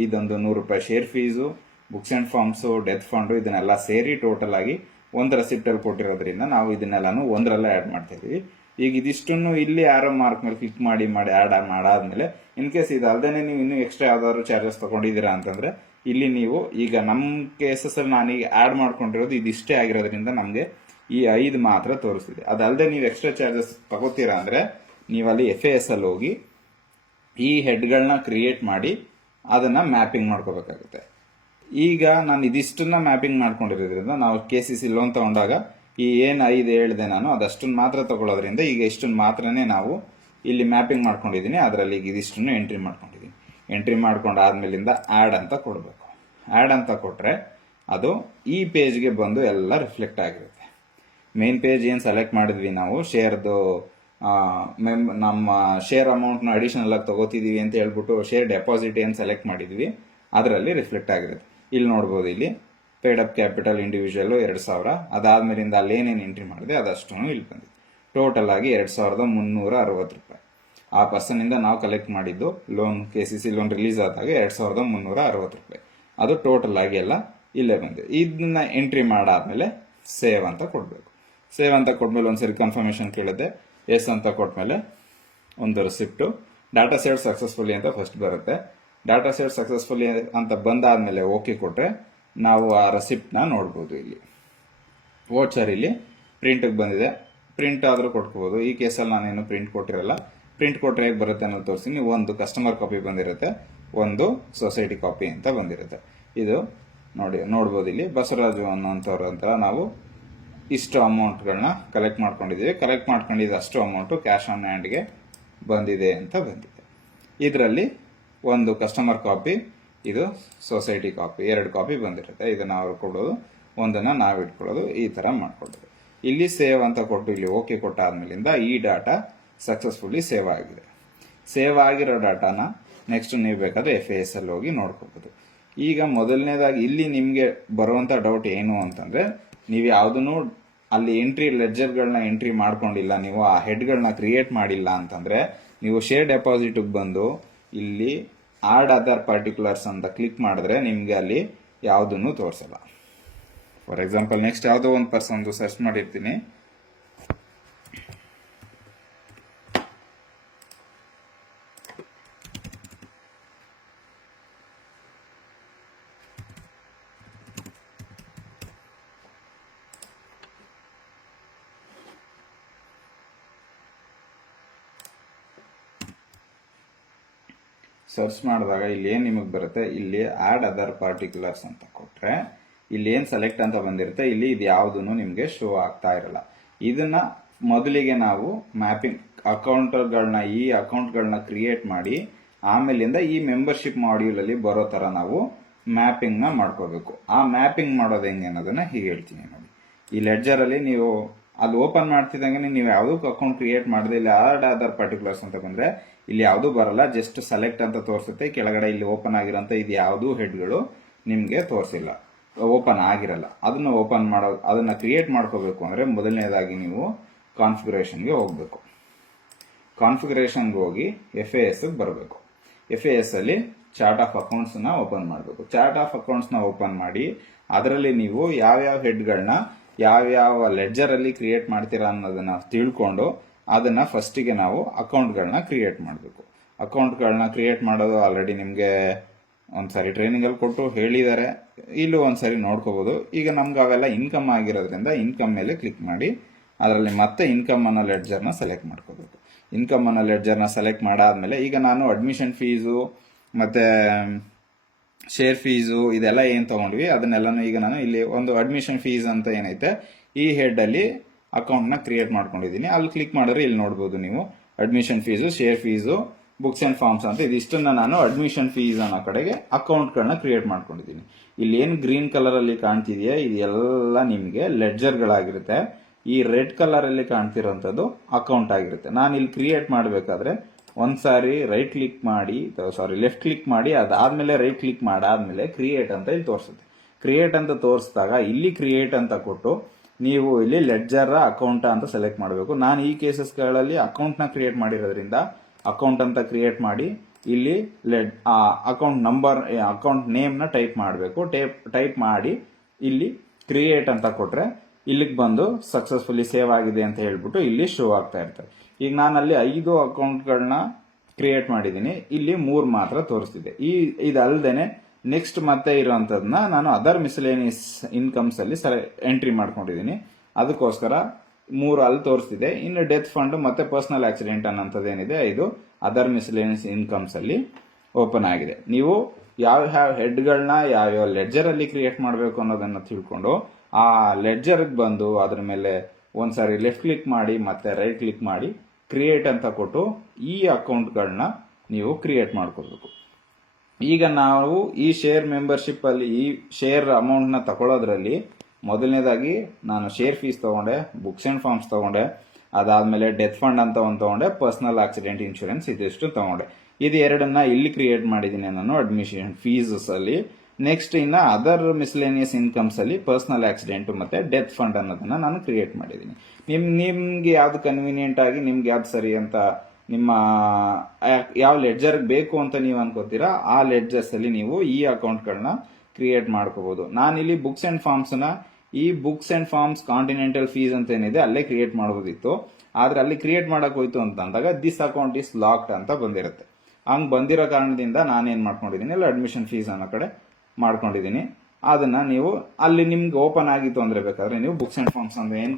ಇದೊಂದು 100 ರೂಪಾಯಿ share fees, books and forms, death fund ಇದನ್ನೆಲ್ಲ ಸೇರಿ ಟೋಟಲ್ ಆಗಿ ಒಂದು ರೆಸಿಪ್ಟಲ್ಲಿ ಕೊಟ್ಟಿರೋದ್ರಿಂದ ನಾವು ಇದನ್ನೆಲ್ಲನೂ ಒಂದರಲ್ಲೇ ಆ್ಯಡ್ ಮಾಡ್ತಾ ಇದ್ದೀವಿ. ಈಗ ಇದಿಷ್ಟನ್ನು ಇಲ್ಲಿ ಆರೋ ಮಾರ್ಕ್ ಮೇಲೆ ಕ್ಲಿಕ್ ಮಾಡಿ ಆ್ಯಡ್ ಮಾಡಾದ್ಮೇಲೆ ಇನ್ ಕೇಸ್ ಇದಲ್ದೇ ನೀವು ಇನ್ನೂ ಎಕ್ಸ್ಟ್ರಾ ಯಾವ್ದಾದ್ರು ಚಾರ್ಜಸ್ ತಗೊಂಡಿದ್ದೀರಾ ಅಂತಂದ್ರೆ ಇಲ್ಲಿ ನೀವು ಈಗ ನಮ್ಮ ಕೇಸಸ್ಸಲ್ಲಿ ನಾನೀಗ ಆ್ಯಡ್ ಮಾಡ್ಕೊಂಡಿರೋದು ಇದಿಷ್ಟೇ ಆಗಿರೋದ್ರಿಂದ ನಮಗೆ ಈ 5 ಮಾತ್ರ ತೋರಿಸ್ತಿದೆ. ಅದಲ್ಲದೆ ನೀವು ಎಕ್ಸ್ಟ್ರಾ ಚಾರ್ಜಸ್ ತಗೋತೀರಾ ಅಂದರೆ ನೀವಲ್ಲಿ FAS ಅಲ್ಲಿ ಹೋಗಿ ಈ ಹೆಡ್ಗಳನ್ನ ಕ್ರಿಯೇಟ್ ಮಾಡಿ ಅದನ್ನು ಮ್ಯಾಪಿಂಗ್ ಮಾಡ್ಕೋಬೇಕಾಗುತ್ತೆ. ಈಗ ನಾನು ಇದಿಷ್ಟನ್ನ ಮ್ಯಾಪಿಂಗ್ ಮಾಡ್ಕೊಂಡಿರೋದ್ರಿಂದ ನಾವು KCC ಲೋನ್ ತಗೊಂಡಾಗ ಈ ಏನು 5 ಹೇಳಿದೆ ನಾನು ಅದಷ್ಟನ್ನು ಮಾತ್ರ ತಗೊಳ್ಳೋದ್ರಿಂದ ಈಗ ಇಷ್ಟನ್ನು ಮಾತ್ರನೇ ನಾವು ಇಲ್ಲಿ ಮ್ಯಾಪಿಂಗ್ ಮಾಡ್ಕೊಂಡಿದ್ದೀನಿ. ಅದರಲ್ಲಿ ಈಗ ಇದಿಷ್ಟನ್ನು ಎಂಟ್ರಿ ಮಾಡ್ಕೊಂಡಿದ್ದೀನಿ. ಎಂಟ್ರಿ ಮಾಡ್ಕೊಂಡಾದ್ಮೇಲಿಂದ ಆ್ಯಡ್ ಅಂತ ಕೊಡಬೇಕು. ಆ್ಯಡ್ ಅಂತ ಕೊಟ್ಟರೆ ಅದು ಈ ಪೇಜ್ಗೆ ಬಂದು ಎಲ್ಲ ರಿಫ್ಲೆಕ್ಟ್ ಆಗಿರುತ್ತೆ. ಮೇನ್ ಪೇಜ್ ಏನು ಸೆಲೆಕ್ಟ್ ಮಾಡಿದ್ವಿ ನಾವು ಶೇರ್ದು ನಮ್ಮ ಶೇರ್ ಅಮೌಂಟ್ನ ಅಡಿಷನಲ್ ಆಗಿ ತಗೋತಿದ್ದೀವಿ ಅಂತ ಹೇಳ್ಬಿಟ್ಟು ಶೇರ್ ಡೆಪಾಸಿಟ್ ಏನು ಸೆಲೆಕ್ಟ್ ಮಾಡಿದ್ವಿ ಅದರಲ್ಲಿ ರಿಫ್ಲೆಕ್ಟ್ ಆಗಿರುತ್ತೆ. ಇಲ್ಲಿ ನೋಡ್ಬೋದು, ಇಲ್ಲಿ ಪೇಡ್ ಅಪ್ ಕ್ಯಾಪಿಟಲ್ ಇಂಡಿವಿಜುವಲ್ 2,000, ಅದಾದ್ಮೇಲಿಂದ ಅಲ್ಲೇನೇನು ಎಂಟ್ರಿ ಮಾಡಿದೆ ಅದಷ್ಟು ಇಲ್ಲಿ ಬಂದಿದೆ. ಟೋಟಲ್ ಆಗಿ 2,360 ರೂಪಾಯಿ ಆ ಪರ್ಸನ್ನಿಂದ ನಾವು ಕಲೆಕ್ಟ್ ಮಾಡಿದ್ದು ಲೋನ್ KCC ಲೋನ್ ರಿಲೀಸ್ ಆದಾಗ 2,360 ರೂಪಾಯಿ. ಅದು ಟೋಟಲ್ ಆಗಿ ಎಲ್ಲ ಇಲ್ಲೇ ಬಂದಿದೆ. ಇದನ್ನ ಎಂಟ್ರಿ ಮಾಡಾದ್ಮೇಲೆ ಸೇವ್ ಅಂತ ಕೊಡಬೇಕು. ಸೇವ್ ಅಂತ ಕೊಟ್ಮೇಲೆ ಒಂದ್ಸರಿ ಕನ್ಫರ್ಮೇಷನ್ ಕೇಳಿದೆ, ಎಸ್ ಅಂತ ಕೊಟ್ಮೇಲೆ ಒಂದು ರಿಸಿಪ್ಟು ಡಾಟಾ ಸೇವ್ ಸಕ್ಸಸ್ಫುಲಿ ಅಂತ ಫಸ್ಟ್ ಬರುತ್ತೆ. ಡಾಟಾ ಸೇವ್ ಸಕ್ಸಸ್ಫುಲಿ ಅಂತ ಬಂದಾದ್ಮೇಲೆ ಓಕೆ ಕೊಟ್ಟರೆ ನಾವು ಆ ರೆಸಿಪ್ಟ್ನ ನೋಡ್ಬೋದು. ಇಲ್ಲಿ ವೋಚರ್ ಇಲ್ಲಿ ಪ್ರಿಂಟಿಗೆ ಬಂದಿದೆ, ಪ್ರಿಂಟ್ ಆದರೂ ಕೊಟ್ಕೋಬೋದು. ಈ ಕೇಸಲ್ಲಿ ನಾನೇನು ಪ್ರಿಂಟ್ ಕೊಟ್ಟಿರಲ್ಲ. ಪ್ರಿಂಟ್ ಕೊಟ್ಟರೆ ಹೇಗೆ ಬರುತ್ತೆ ಅನ್ನೋದು ತೋರಿಸ್ತೀನಿ. ಒಂದು ಕಸ್ಟಮರ್ ಕಾಪಿ ಬಂದಿರುತ್ತೆ, ಒಂದು ಸೊಸೈಟಿ ಕಾಪಿ ಅಂತ ಬಂದಿರುತ್ತೆ. ಇದು ನೋಡ್ಬೋದು ಇಲ್ಲಿ ಬಸವರಾಜು ಅನ್ನೋಂಥವ್ರು ಅಂತ ನಾವು ಇಷ್ಟು ಅಮೌಂಟ್ಗಳನ್ನ ಕಲೆಕ್ಟ್ ಮಾಡ್ಕೊಂಡಿದ್ದೀವಿ. ಕಲೆಕ್ಟ್ ಮಾಡ್ಕೊಂಡಿದ್ದು ಅಷ್ಟು ಅಮೌಂಟು ಕ್ಯಾಶ್ ಆನ್ ಹ್ಯಾಂಡ್ಗೆ ಬಂದಿದೆ ಅಂತ ಬಂದಿದೆ. ಇದರಲ್ಲಿ ಒಂದು ಕಸ್ಟಮರ್ ಕಾಪಿ, ಇದು ಸೊಸೈಟಿ ಕಾಪಿ, 2 ಕಾಪಿ ಬಂದಿರುತ್ತೆ. ಇದನ್ನು ಅವ್ರು ಕೊಡೋದು, ಒಂದನ್ನು ನಾವು ಇಟ್ಕೊಳ್ಳೋದು, ಈ ಥರ ಮಾಡ್ಕೊಳ್ಳೋದು. ಇಲ್ಲಿ ಸೇವ್ ಅಂತ ಕೊಟ್ಟು ಇಲ್ಲಿ ಓಕೆ ಕೊಟ್ಟಾದ್ಮೇಲಿಂದ ಈ ಡಾಟಾ ಸಕ್ಸಸ್ಫುಲಿ ಸೇವ್ ಆಗಿದೆ. ಸೇವ್ ಆಗಿರೋ ಡಾಟಾನ ನೆಕ್ಸ್ಟ್ ನೀವು ಬೇಕಾದ್ರೆ FAS ಅಲ್ಲಿ ಹೋಗಿ ನೋಡ್ಕೋಬೋದು. ಈಗ ಮೊದಲನೇದಾಗಿ ಇಲ್ಲಿ ನಿಮಗೆ ಬರುವಂಥ ಡೌಟ್ ಏನು ಅಂತಂದರೆ, ನೀವು ಯಾವುದನ್ನು ಅಲ್ಲಿ ಲೆಡ್ಜರ್ಗಳನ್ನ ಎಂಟ್ರಿ ಮಾಡ್ಕೊಂಡಿಲ್ಲ, ನೀವು ಆ ಹೆಡ್ಗಳನ್ನ ಕ್ರಿಯೇಟ್ ಮಾಡಿಲ್ಲ ಅಂತಂದರೆ ನೀವು ಶೇರ್ ಡೆಪಾಸಿಟ್ಗೆ ಬಂದು ಇಲ್ಲಿ ಆಡ್ ಅದರ್ ಪರ್ಟಿಕ್ಯುಲರ್ಸ್ ಅಂತ ಕ್ಲಿಕ್ ಮಾಡಿದ್ರೆ ನಿಮಗೆ ಅಲ್ಲಿ ಯಾವುದನ್ನು ತೋರಿಸಲ್ಲ. ಫಾರ್ ಎಕ್ಸಾಂಪಲ್ ನೆಕ್ಸ್ಟ್ ಯಾವುದೋ ಒಂದು ಪರ್ಸನ್ದು ಸರ್ಚ್ ಮಾಡಿರ್ತೀನಿ. ಸರ್ಚ್ ಮಾಡಿದಾಗ ಇಲ್ಲಿ ಏನು ನಿಮಗೆ ಬರುತ್ತೆ, ಇಲ್ಲಿ ಆಡ್ ಅದರ್ ಪಾರ್ಟಿಕ್ಯುಲರ್ಸ್ ಅಂತ ಕೊಟ್ಟರೆ ಇಲ್ಲಿ ಏನು ಸೆಲೆಕ್ಟ್ ಅಂತ ಬಂದಿರುತ್ತೆ, ಇಲ್ಲಿ ಇದು ಯಾವುದೂ ನಿಮಗೆ ಶೋ ಆಗ್ತಾ ಇರಲ್ಲ. ಇದನ್ನ ಮೊದಲಿಗೆ ನಾವು ಮ್ಯಾಪಿಂಗ್ ಈ ಅಕೌಂಟ್ಗಳನ್ನ ಕ್ರಿಯೇಟ್ ಮಾಡಿ ಆಮೇಲಿಂದ ಈ ಮೆಂಬರ್ಶಿಪ್ ಮಾಡ್ಯೂಲಲ್ಲಿ ಬರೋ ಥರ ನಾವು ಮ್ಯಾಪಿಂಗ್ನ ಮಾಡ್ಕೋಬೇಕು. ಆ ಮ್ಯಾಪಿಂಗ್ ಮಾಡೋದು ಹೆಂಗೆ ಅನ್ನೋದನ್ನ ಹೀಗೆ ಹೇಳ್ತೀನಿ ನೋಡಿ. ಈ ಲೆಡ್ಜರಲ್ಲಿ ನೀವು ಅಲ್ಲಿ ಓಪನ್ ಮಾಡ್ತಿದ್ದಂಗೆ ನೀವು ಯಾವುದಕ್ಕೂ ಅಕೌಂಟ್ ಕ್ರಿಯೇಟ್ ಮಾಡಿದೆ, ಇಲ್ಲಿ ಆಡ್ ಅದರ್ ಪರ್ಟಿಕ್ಯುಲರ್ಸ್ ಅಂತ ಬಂದರೆ ಇಲ್ಲಿ ಯಾವುದೂ ಬರಲ್ಲ, ಜಸ್ಟ್ ಸೆಲೆಕ್ಟ್ ಅಂತ ತೋರಿಸುತ್ತೆ. ಕೆಳಗಡೆ ಇಲ್ಲಿ ಓಪನ್ ಆಗಿರೋಂಥ ಇದು ಯಾವುದೂ ಹೆಡ್ಗಳು ನಿಮಗೆ ತೋರಿಸಿಲ್ಲ, ಓಪನ್ ಆಗಿರಲ್ಲ. ಅದನ್ನ ಕ್ರಿಯೇಟ್ ಮಾಡ್ಕೋಬೇಕು ಅಂದ್ರೆ ಮೊದಲನೇದಾಗಿ ನೀವು ಕಾನ್ಫಿಗರೇಷನ್ಗೆ ಹೋಗಬೇಕು. ಕಾನ್ಫಿಗರೇಷನ್ಗೆ ಹೋಗಿ FAS ಬರಬೇಕು. FAS ಅಲ್ಲಿ ಚಾರ್ಟ್ ಆಫ್ ಅಕೌಂಟ್ಸ್ ನ ಓಪನ್ ಮಾಡಬೇಕು. ಚಾರ್ಟ್ ಆಫ್ ಅಕೌಂಟ್ಸ್ ನ ಓಪನ್ ಮಾಡಿ ಅದರಲ್ಲಿ ನೀವು ಯಾವ್ಯಾವ ಹೆಡ್ಗಳನ್ನ ಯಾವ್ಯಾವ ಲೆಡ್ಜರ್ ಅಲ್ಲಿ ಕ್ರಿಯೇಟ್ ಮಾಡ್ತೀರಾ ಅನ್ನೋದನ್ನ ತಿಳ್ಕೊಂಡು ಅದನ್ನ ಫಸ್ಟಿಗೆ ನಾವು ಅಕೌಂಟ್ಗಳನ್ನ ಕ್ರಿಯೇಟ್ ಮಾಡಬೇಕು. ಅಕೌಂಟ್ಗಳನ್ನ ಕ್ರಿಯೇಟ್ ಮಾಡೋದು ಆಲ್ರೆಡಿ ನಿಮಗೆ ಒಂದ್ಸರಿ ಟ್ರೈನಿಂಗ್ ಅಲ್ಲಿ ಕೊಟ್ಟು ಹೇಳಿದ್ದಾರೆ, ಇಲ್ಲೂ ಒಂದ್ಸರಿ ನೋಡ್ಕೋಬಹುದು. ಈಗ ನಮ್ಗೆ ಅವೆಲ್ಲ ಇನ್ಕಮ್ ಆಗಿರೋದ್ರಿಂದ ಇನ್ಕಮ್ ಮೇಲೆ ಕ್ಲಿಕ್ ಮಾಡಿ ಅದರಲ್ಲಿ ಮತ್ತೆ ಇನ್ಕಮ್ ಅನ್ನೋ ಲೆಡ್ಜರ್ನ ಸೆಲೆಕ್ಟ್ ಮಾಡ್ಕೋಬೇಕು. ಇನ್ಕಮ್ ಅನ್ನೋ ಲೆಡ್ಜರ್ನ ಸೆಲೆಕ್ಟ್ ಮಾಡಾದ್ಮೇಲೆ ಈಗ ನಾನು ಅಡ್ಮಿಷನ್ ಫೀಸು ಮತ್ತೆ ಶೇರ್ ಫೀಸು ಇದೆಲ್ಲ ಏನ್ ತಗೊಂಡ್ವಿ ಅದನ್ನೆಲ್ಲಾನು ಈಗ ನಾನು ಇಲ್ಲಿ ಒಂದು ಅಡ್ಮಿಷನ್ ಫೀಸ್ ಅಂತ ಏನೈತೆ ಈ ಹೆಡ್ ಅಲ್ಲಿ ಅಕೌಂಟ್ ನ ಕ್ರಿಯೇಟ್ ಮಾಡ್ಕೊಂಡಿದ್ದೀನಿ. ಅಲ್ಲಿ ಕ್ಲಿಕ್ ಮಾಡಿದ್ರೆ ಇಲ್ಲಿ ನೋಡಬಹುದು ನೀವು admission fees, share fees, books and forms ಅಂತ ಇದಿಷ್ಟನ್ನ ನಾನು ಅಡ್ಮಿಷನ್ ಫೀಸ್ ಅನ್ನೋ ಕಡೆಗೆ ಅಕೌಂಟ್ಗಳನ್ನ ಕ್ರಿಯೇಟ್ ಮಾಡ್ಕೊಂಡಿದ್ದೀನಿ. ಇಲ್ಲಿ ಏನು ಗ್ರೀನ್ ಕಲರ್ ಅಲ್ಲಿ ಕಾಣ್ತಿದೆಯಾ ಇದೆಲ್ಲ ನಿಮಗೆ ಲೆಡ್ಜರ್ಗಳಾಗಿರುತ್ತೆ. ಈ ರೆಡ್ ಕಲರ್ ಅಲ್ಲಿ ಕಾಣ್ತಿರೋಂಥದ್ದು ಅಕೌಂಟ್ ಆಗಿರುತ್ತೆ. ನಾನು ಇಲ್ಲಿ ಕ್ರಿಯೇಟ್ ಮಾಡಬೇಕಾದ್ರೆ ಒಂದ್ಸಾರಿ ಲೆಫ್ಟ್ ಕ್ಲಿಕ್ ಮಾಡಿ ಅದಾದ್ಮೇಲೆ ರೈಟ್ ಕ್ಲಿಕ್ ಮಾಡಾದ್ಮೇಲೆ ಕ್ರಿಯೇಟ್ ಅಂತ ಇಲ್ಲಿ ತೋರಿಸುತ್ತೆ. ಕ್ರಿಯೇಟ್ ಅಂತ ತೋರಿಸಿದಾಗ ಇಲ್ಲಿ ಕ್ರಿಯೇಟ್ ಅಂತ ಕೊಟ್ಟು ನೀವು ಇಲ್ಲಿ ಲೆಡ್ಜರ್ ಅಕೌಂಟ್ ಅಂತ ಸೆಲೆಕ್ಟ್ ಮಾಡಬೇಕು. ನಾನು ಈ ಕೇಸಸ್ಗಳಲ್ಲಿ ಅಕೌಂಟ್ ನ ಕ್ರಿಯೇಟ್ ಮಾಡಿರೋದ್ರಿಂದ ಅಕೌಂಟ್ ಅಂತ ಕ್ರಿಯೇಟ್ ಮಾಡಿ ಇಲ್ಲಿ ಅಕೌಂಟ್ ನಂಬರ್ ಅಕೌಂಟ್ ನೇಮ್ ನ ಟೈಪ್ ಮಾಡಬೇಕು. ಟೈಪ್ ಮಾಡಿ ಇಲ್ಲಿ ಕ್ರಿಯೇಟ್ ಅಂತ ಕೊಟ್ರೆ ಇಲ್ಲಿಗೆ ಬಂದು ಸಕ್ಸಸ್ಫುಲಿ ಸೇವ್ ಆಗಿದೆ ಅಂತ ಹೇಳ್ಬಿಟ್ಟು ಇಲ್ಲಿ ಶೋ ಆಗ್ತಾ ಇರ್ತದೆ. ಈಗ ನಾನು ಅಲ್ಲಿ 5 ಅಕೌಂಟ್ಗಳನ್ನ ಕ್ರಿಯೇಟ್ ಮಾಡಿದ್ದೀನಿ, ಇಲ್ಲಿ 3 ಮಾತ್ರ ತೋರಿಸ್ತಿದೆ. ಇದಲ್ದೇನೆ ನೆಕ್ಸ್ಟ್ ಮತ್ತೆ ಇರೋಂಥದ್ದನ್ನ ನಾನು ಅದರ್ ಮಿಸ್ಲೇನಿಯಸ್ ಇನ್ಕಮ್ಸ್ ಅಲ್ಲಿ ಎಂಟ್ರಿ ಮಾಡ್ಕೊಂಡಿದ್ದೀನಿ. ಅದಕ್ಕೋಸ್ಕರ 3 ಅಲ್ಲಿ ತೋರಿಸ್ತಿದೆ. ಇನ್ನು ಡೆತ್ ಫಂಡ್ ಮತ್ತೆ ಪರ್ಸನಲ್ ಆಕ್ಸಿಡೆಂಟ್ ಅನ್ನೋಂಥದ್ದು ಏನಿದೆ ಇದು ಅದರ್ ಮಿಸ್ಲೇನಿಯಸ್ ಇನ್ಕಮ್ಸ್ ಅಲ್ಲಿ ಓಪನ್ ಆಗಿದೆ. ನೀವು ಯಾವ ಹೆಡ್ಗಳನ್ನ ಯಾವ್ಯಾವ ಲೆಡ್ಜರ್ ಅಲ್ಲಿ ಕ್ರಿಯೇಟ್ ಮಾಡಬೇಕು ಅನ್ನೋದನ್ನ ತಿಳ್ಕೊಂಡು ಆ ಲೆಡ್ಜರ್ ಬಂದು ಅದ್ರ ಮೇಲೆ ಒಂದ್ಸಾರಿ ಲೆಫ್ಟ್ ಕ್ಲಿಕ್ ಮಾಡಿ ಮತ್ತೆ ರೈಟ್ ಕ್ಲಿಕ್ ಮಾಡಿ ಕ್ರಿಯೇಟ್ ಅಂತ ಕೊಟ್ಟು ಈ ಅಕೌಂಟ್ಗಳನ್ನ ನೀವು ಕ್ರಿಯೇಟ್ ಮಾಡ್ಕೋಬೇಕು. ಈಗ ನಾವು ಈ ಶೇರ್ ಮೆಂಬರ್ಶಿಪ್ ಅಲ್ಲಿ ಈ ಶೇರ್ ಅಮೌಂಟ್ ನ ತಗೊಳ್ಳೋದ್ರಲ್ಲಿ ಮೊದಲನೇದಾಗಿ ನಾನು ಶೇರ್ ಫೀಸ್ ತಗೊಂಡೆ, ಬುಕ್ಸ್ ಅಂಡ್ ಫಾರ್ಮ್ಸ್ ತಗೊಂಡೆ, ಅದಾದ್ಮೇಲೆ ಡೆತ್ ಫಂಡ್ ಅಂತ ಒಂದು ತಗೊಂಡೆ, ಪರ್ಸನಲ್ ಆಕ್ಸಿಡೆಂಟ್ ಇನ್ಶೂರೆನ್ಸ್ ಇದಿಷ್ಟು ತಗೊಂಡೆ. ಇದು ಎರಡನ್ನ ಇಲ್ಲಿ ಕ್ರಿಯೇಟ್ ಮಾಡಿದ್ದೀನಿ ನಾನು ಅಡ್ಮಿಷನ್ ಫೀಸಸ್ ಅಲ್ಲಿ. ನೆಕ್ಸ್ಟ್ ಇನ್ನ ಅದರ್ ಮಿಸ್ಲೇನಿಯಸ್ ಇನ್ಕಮ್ಸ್ ಅಲ್ಲಿ ಪರ್ಸನಲ್ ಆಕ್ಸಿಡೆಂಟ್ ಮತ್ತೆ ಡೆತ್ ಫಂಡ್ ಅನ್ನೋದನ್ನ ನಾನು ಕ್ರಿಯೇಟ್ ಮಾಡಿದ್ದೀನಿ. ನಿಮ್ಗೆ ಯಾವ್ದು ಕನ್ವೀನಿಯಂಟ್ ಆಗಿ ನಿಮ್ಗೆ ಯಾವ್ದು ಸರಿ ಅಂತ ನಿಮ್ಮ ಯಾವ ಲೆಡ್ಜರ್ ಬೇಕು ಅಂತ ನೀವು ಅನ್ಕೋತೀರಾ ಆ ಲೆಡ್ಜರ್ಸ್ ಅಲ್ಲಿ ನೀವು ಈ ಅಕೌಂಟ್ಗಳನ್ನ ಕ್ರಿಯೇಟ್ ಮಾಡ್ಕೋಬಹುದು. ನಾನಿಲ್ಲಿ ಬುಕ್ಸ್ ಅಂಡ್ ಫಾರ್ಮ್ಸ್ ನ ಈ books and forms continental fees ಅಂತ ಏನಿದೆ ಅಲ್ಲೇ ಕ್ರಿಯೇಟ್ ಮಾಡಬಹುದಿತ್ತು. ಆದ್ರೆ ಅಲ್ಲಿ ಕ್ರಿಯೇಟ್ ಮಾಡಕ್ ಹೋಯ್ತು ಅಂತ ಅಂದಾಗ ದಿಸ್ ಅಕೌಂಟ್ ಇಸ್ ಲಾಕ್ಡ್ ಅಂತ ಬಂದಿರುತ್ತೆ. ಹಂಗ್ ಬಂದಿರೋ ಕಾರಣದಿಂದ ನಾನೇನ್ ಮಾಡ್ಕೊಂಡಿದ್ದೀನಿ ಅಲ್ಲಿ ಅಡ್ಮಿಷನ್ ಫೀಸ್ ಅನ್ನೋ ಕಡೆ ಮಾಡ್ಕೊಂಡಿದ್ದೀನಿ. ಅದನ್ನ ನೀವು ಅಲ್ಲಿ ನಿಮ್ಗೆ ಓಪನ್ ಆಗಿತ್ತು ಅಂದ್ರೆ ಬೇಕಾದ್ರೆ ನೀವು ಬುಕ್ಸ್ ಅಂಡ್ ಫಾರ್ಮ್ಸ್ ಅಂತ ಏನ್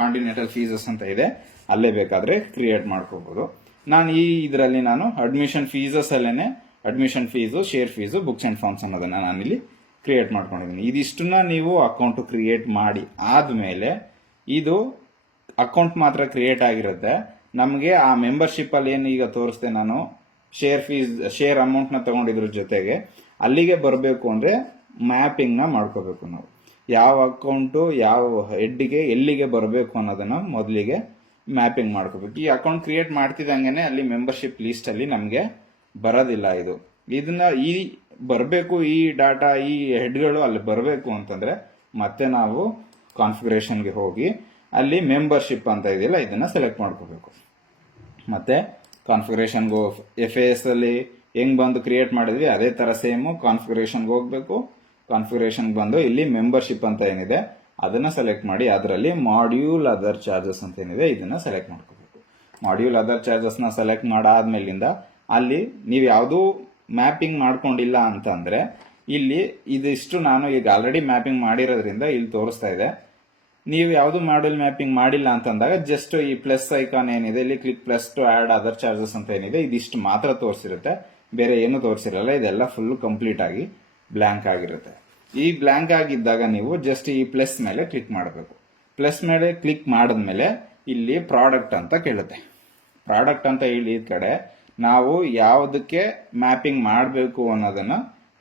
ಕಾಂಟಿನೆಂಟಲ್ ಫೀಸಸ್ ಅಂತ ಇದೆ ಅಲ್ಲೇ ಬೇಕಾದ್ರೆ ಕ್ರಿಯೇಟ್ ಮಾಡ್ಕೋಬಹುದು. ನಾನು ಇದರಲ್ಲಿ ನಾನು ಅಡ್ಮಿಷನ್ ಫೀಸಸ್ ಅಲ್ಲೇನೆ admission fees, share fees, books and forms ಅನ್ನೋದನ್ನ ನಾನಿಲ್ಲಿ ಕ್ರಿಯೇಟ್ ಮಾಡ್ಕೊಂಡಿದ್ದೀನಿ. ಇದಿಷ್ಟನ್ನ ನೀವು ಅಕೌಂಟ್ ಕ್ರಿಯೇಟ್ ಮಾಡಿ ಆದ್ಮೇಲೆ ಇದು ಅಕೌಂಟ್ ಮಾತ್ರ ಕ್ರಿಯೇಟ್ ಆಗಿರುತ್ತೆ. ನಮಗೆ ಆ ಮೆಂಬರ್ಶಿಪ್ ಅಲ್ಲಿ ಏನು ಈಗ ತೋರಿಸ್ದೆ ನಾನು ಶೇರ್ ಅಮೌಂಟ್ ನ ತಗೊಂಡಿದ್ರ ಜೊತೆಗೆ ಅಲ್ಲಿಗೆ ಬರಬೇಕು ಅಂದ್ರೆ ಮ್ಯಾಪಿಂಗ್ ನ ಮಾಡ್ಕೋಬೇಕು. ನಾವು ಯಾವ ಅಕೌಂಟು ಯಾವ ಹೆಡ್ಗೆ ಎಲ್ಲಿಗೆ ಬರಬೇಕು ಅನ್ನೋದನ್ನ ಮೊದಲಿಗೆ ಮ್ಯಾಪಿಂಗ್ ಮಾಡ್ಕೋಬೇಕು. ಈ ಅಕೌಂಟ್ ಕ್ರಿಯೇಟ್ ಮಾಡ್ತಿದ್ದಂಗೆನೆ ಅಲ್ಲಿ ಮೆಂಬರ್ಶಿಪ್ ಲಿಸ್ಟ್ ಅಲ್ಲಿ ನಮಗೆ ಬರೋದಿಲ್ಲ. ಇದನ್ನ ಈ ಬರಬೇಕು, ಈ ಡಾಟಾ ಈ ಹೆಡ್ಗಳು ಅಲ್ಲಿ ಬರಬೇಕು ಅಂತಂದ್ರೆ ಮತ್ತೆ ನಾವು ಕಾನ್ಫಿಗರೇಷನ್ಗೆ ಹೋಗಿ ಅಲ್ಲಿ ಮೆಂಬರ್ಶಿಪ್ ಅಂತ ಇದೆಯಲ್ಲ ಇದನ್ನ ಸೆಲೆಕ್ಟ್ ಮಾಡ್ಕೋಬೇಕು. ಮತ್ತೆ ಕಾನ್ಫಿಗರೇಷನ್ಗೆ FAS ಅಲ್ಲಿ ಹೆಂಗ್ ಬಂದು ಕ್ರಿಯೇಟ್ ಮಾಡಿದ್ವಿ ಅದೇ ತರ ಸೇಮ್ ಕಾನ್ಫಿಗರೇಷನ್ಗೆ ಹೋಗ್ಬೇಕು. ಕಾನ್ಫಿಗರೇಷನ್ ಬಂದು ಇಲ್ಲಿ ಮೆಂಬರ್ಶಿಪ್ ಅಂತ ಏನಿದೆ ಅದನ್ನ ಸೆಲೆಕ್ಟ್ ಮಾಡಿ ಅದರಲ್ಲಿ ಮಾಡ್ಯೂಲ್ ಅದರ್ ಚಾರ್ಜಸ್ ಅಂತ ಏನಿದೆ ಇದನ್ನ ಸೆಲೆಕ್ಟ್ ಮಾಡ್ಕೋಬೇಕು. ಮಾಡ್ಯೂಲ್ ಅದರ್ ಚಾರ್ಜಸ್ ನ ಸೆಲೆಕ್ಟ್ ಮಾಡಾದ್ಮೇಲಿಂದ ಅಲ್ಲಿ ನೀವು ಯಾವ್ದು ಮ್ಯಾಪಿಂಗ್ ಮಾಡ್ಕೊಂಡಿಲ್ಲ ಅಂತಂದ್ರೆ ಇಲ್ಲಿ ಇದಿಷ್ಟು ನಾನು ಈಗ ಆಲ್ರೆಡಿ ಮ್ಯಾಪಿಂಗ್ ಮಾಡಿರೋದ್ರಿಂದ ಇಲ್ಲಿ ತೋರಿಸ್ತಾ ಇದೆ. ನೀವು ಯಾವ್ದು ಮಾಡ್ಯೂಲ್ ಮ್ಯಾಪಿಂಗ್ ಮಾಡಿಲ್ಲ ಅಂತಂದಾಗ ಜಸ್ಟ್ ಈ ಪ್ಲಸ್ ಐಕಾನ್ ಏನಿದೆ ಇಲ್ಲಿ click plus to add other charges ಅಂತ ಏನಿದೆ ಇದಿಷ್ಟು ಮಾತ್ರ ತೋರಿಸಿರುತ್ತೆ, ಬೇರೆ ಏನು ತೋರಿಸಿರಲ್ಲ. ಇದೆಲ್ಲ ಫುಲ್ ಕಂಪ್ಲೀಟ್ ಆಗಿ ಬ್ಲಾಂಕ್ ಆಗಿರುತ್ತೆ. ಈ ಬ್ಲಾಂಕ್ ಆಗಿದ್ದಾಗ ನೀವು ಜಸ್ಟ್ ಈ ಪ್ಲಸ್ ಮೇಲೆ ಕ್ಲಿಕ್ ಮಾಡಬೇಕು. ಪ್ಲಸ್ ಮೇಲೆ ಕ್ಲಿಕ್ ಮಾಡಿದ್ಮೇಲೆ ಇಲ್ಲಿ ಪ್ರಾಡಕ್ಟ್ ಅಂತ ಕೇಳುತ್ತೆ. ಪ್ರಾಡಕ್ಟ್ ಅಂತ ಹೇಳಿ ಈ ಕಡೆ ನಾವು ಯಾವುದಕ್ಕೆ ಮ್ಯಾಪಿಂಗ್ ಮಾಡಬೇಕು ಅನ್ನೋದನ್ನ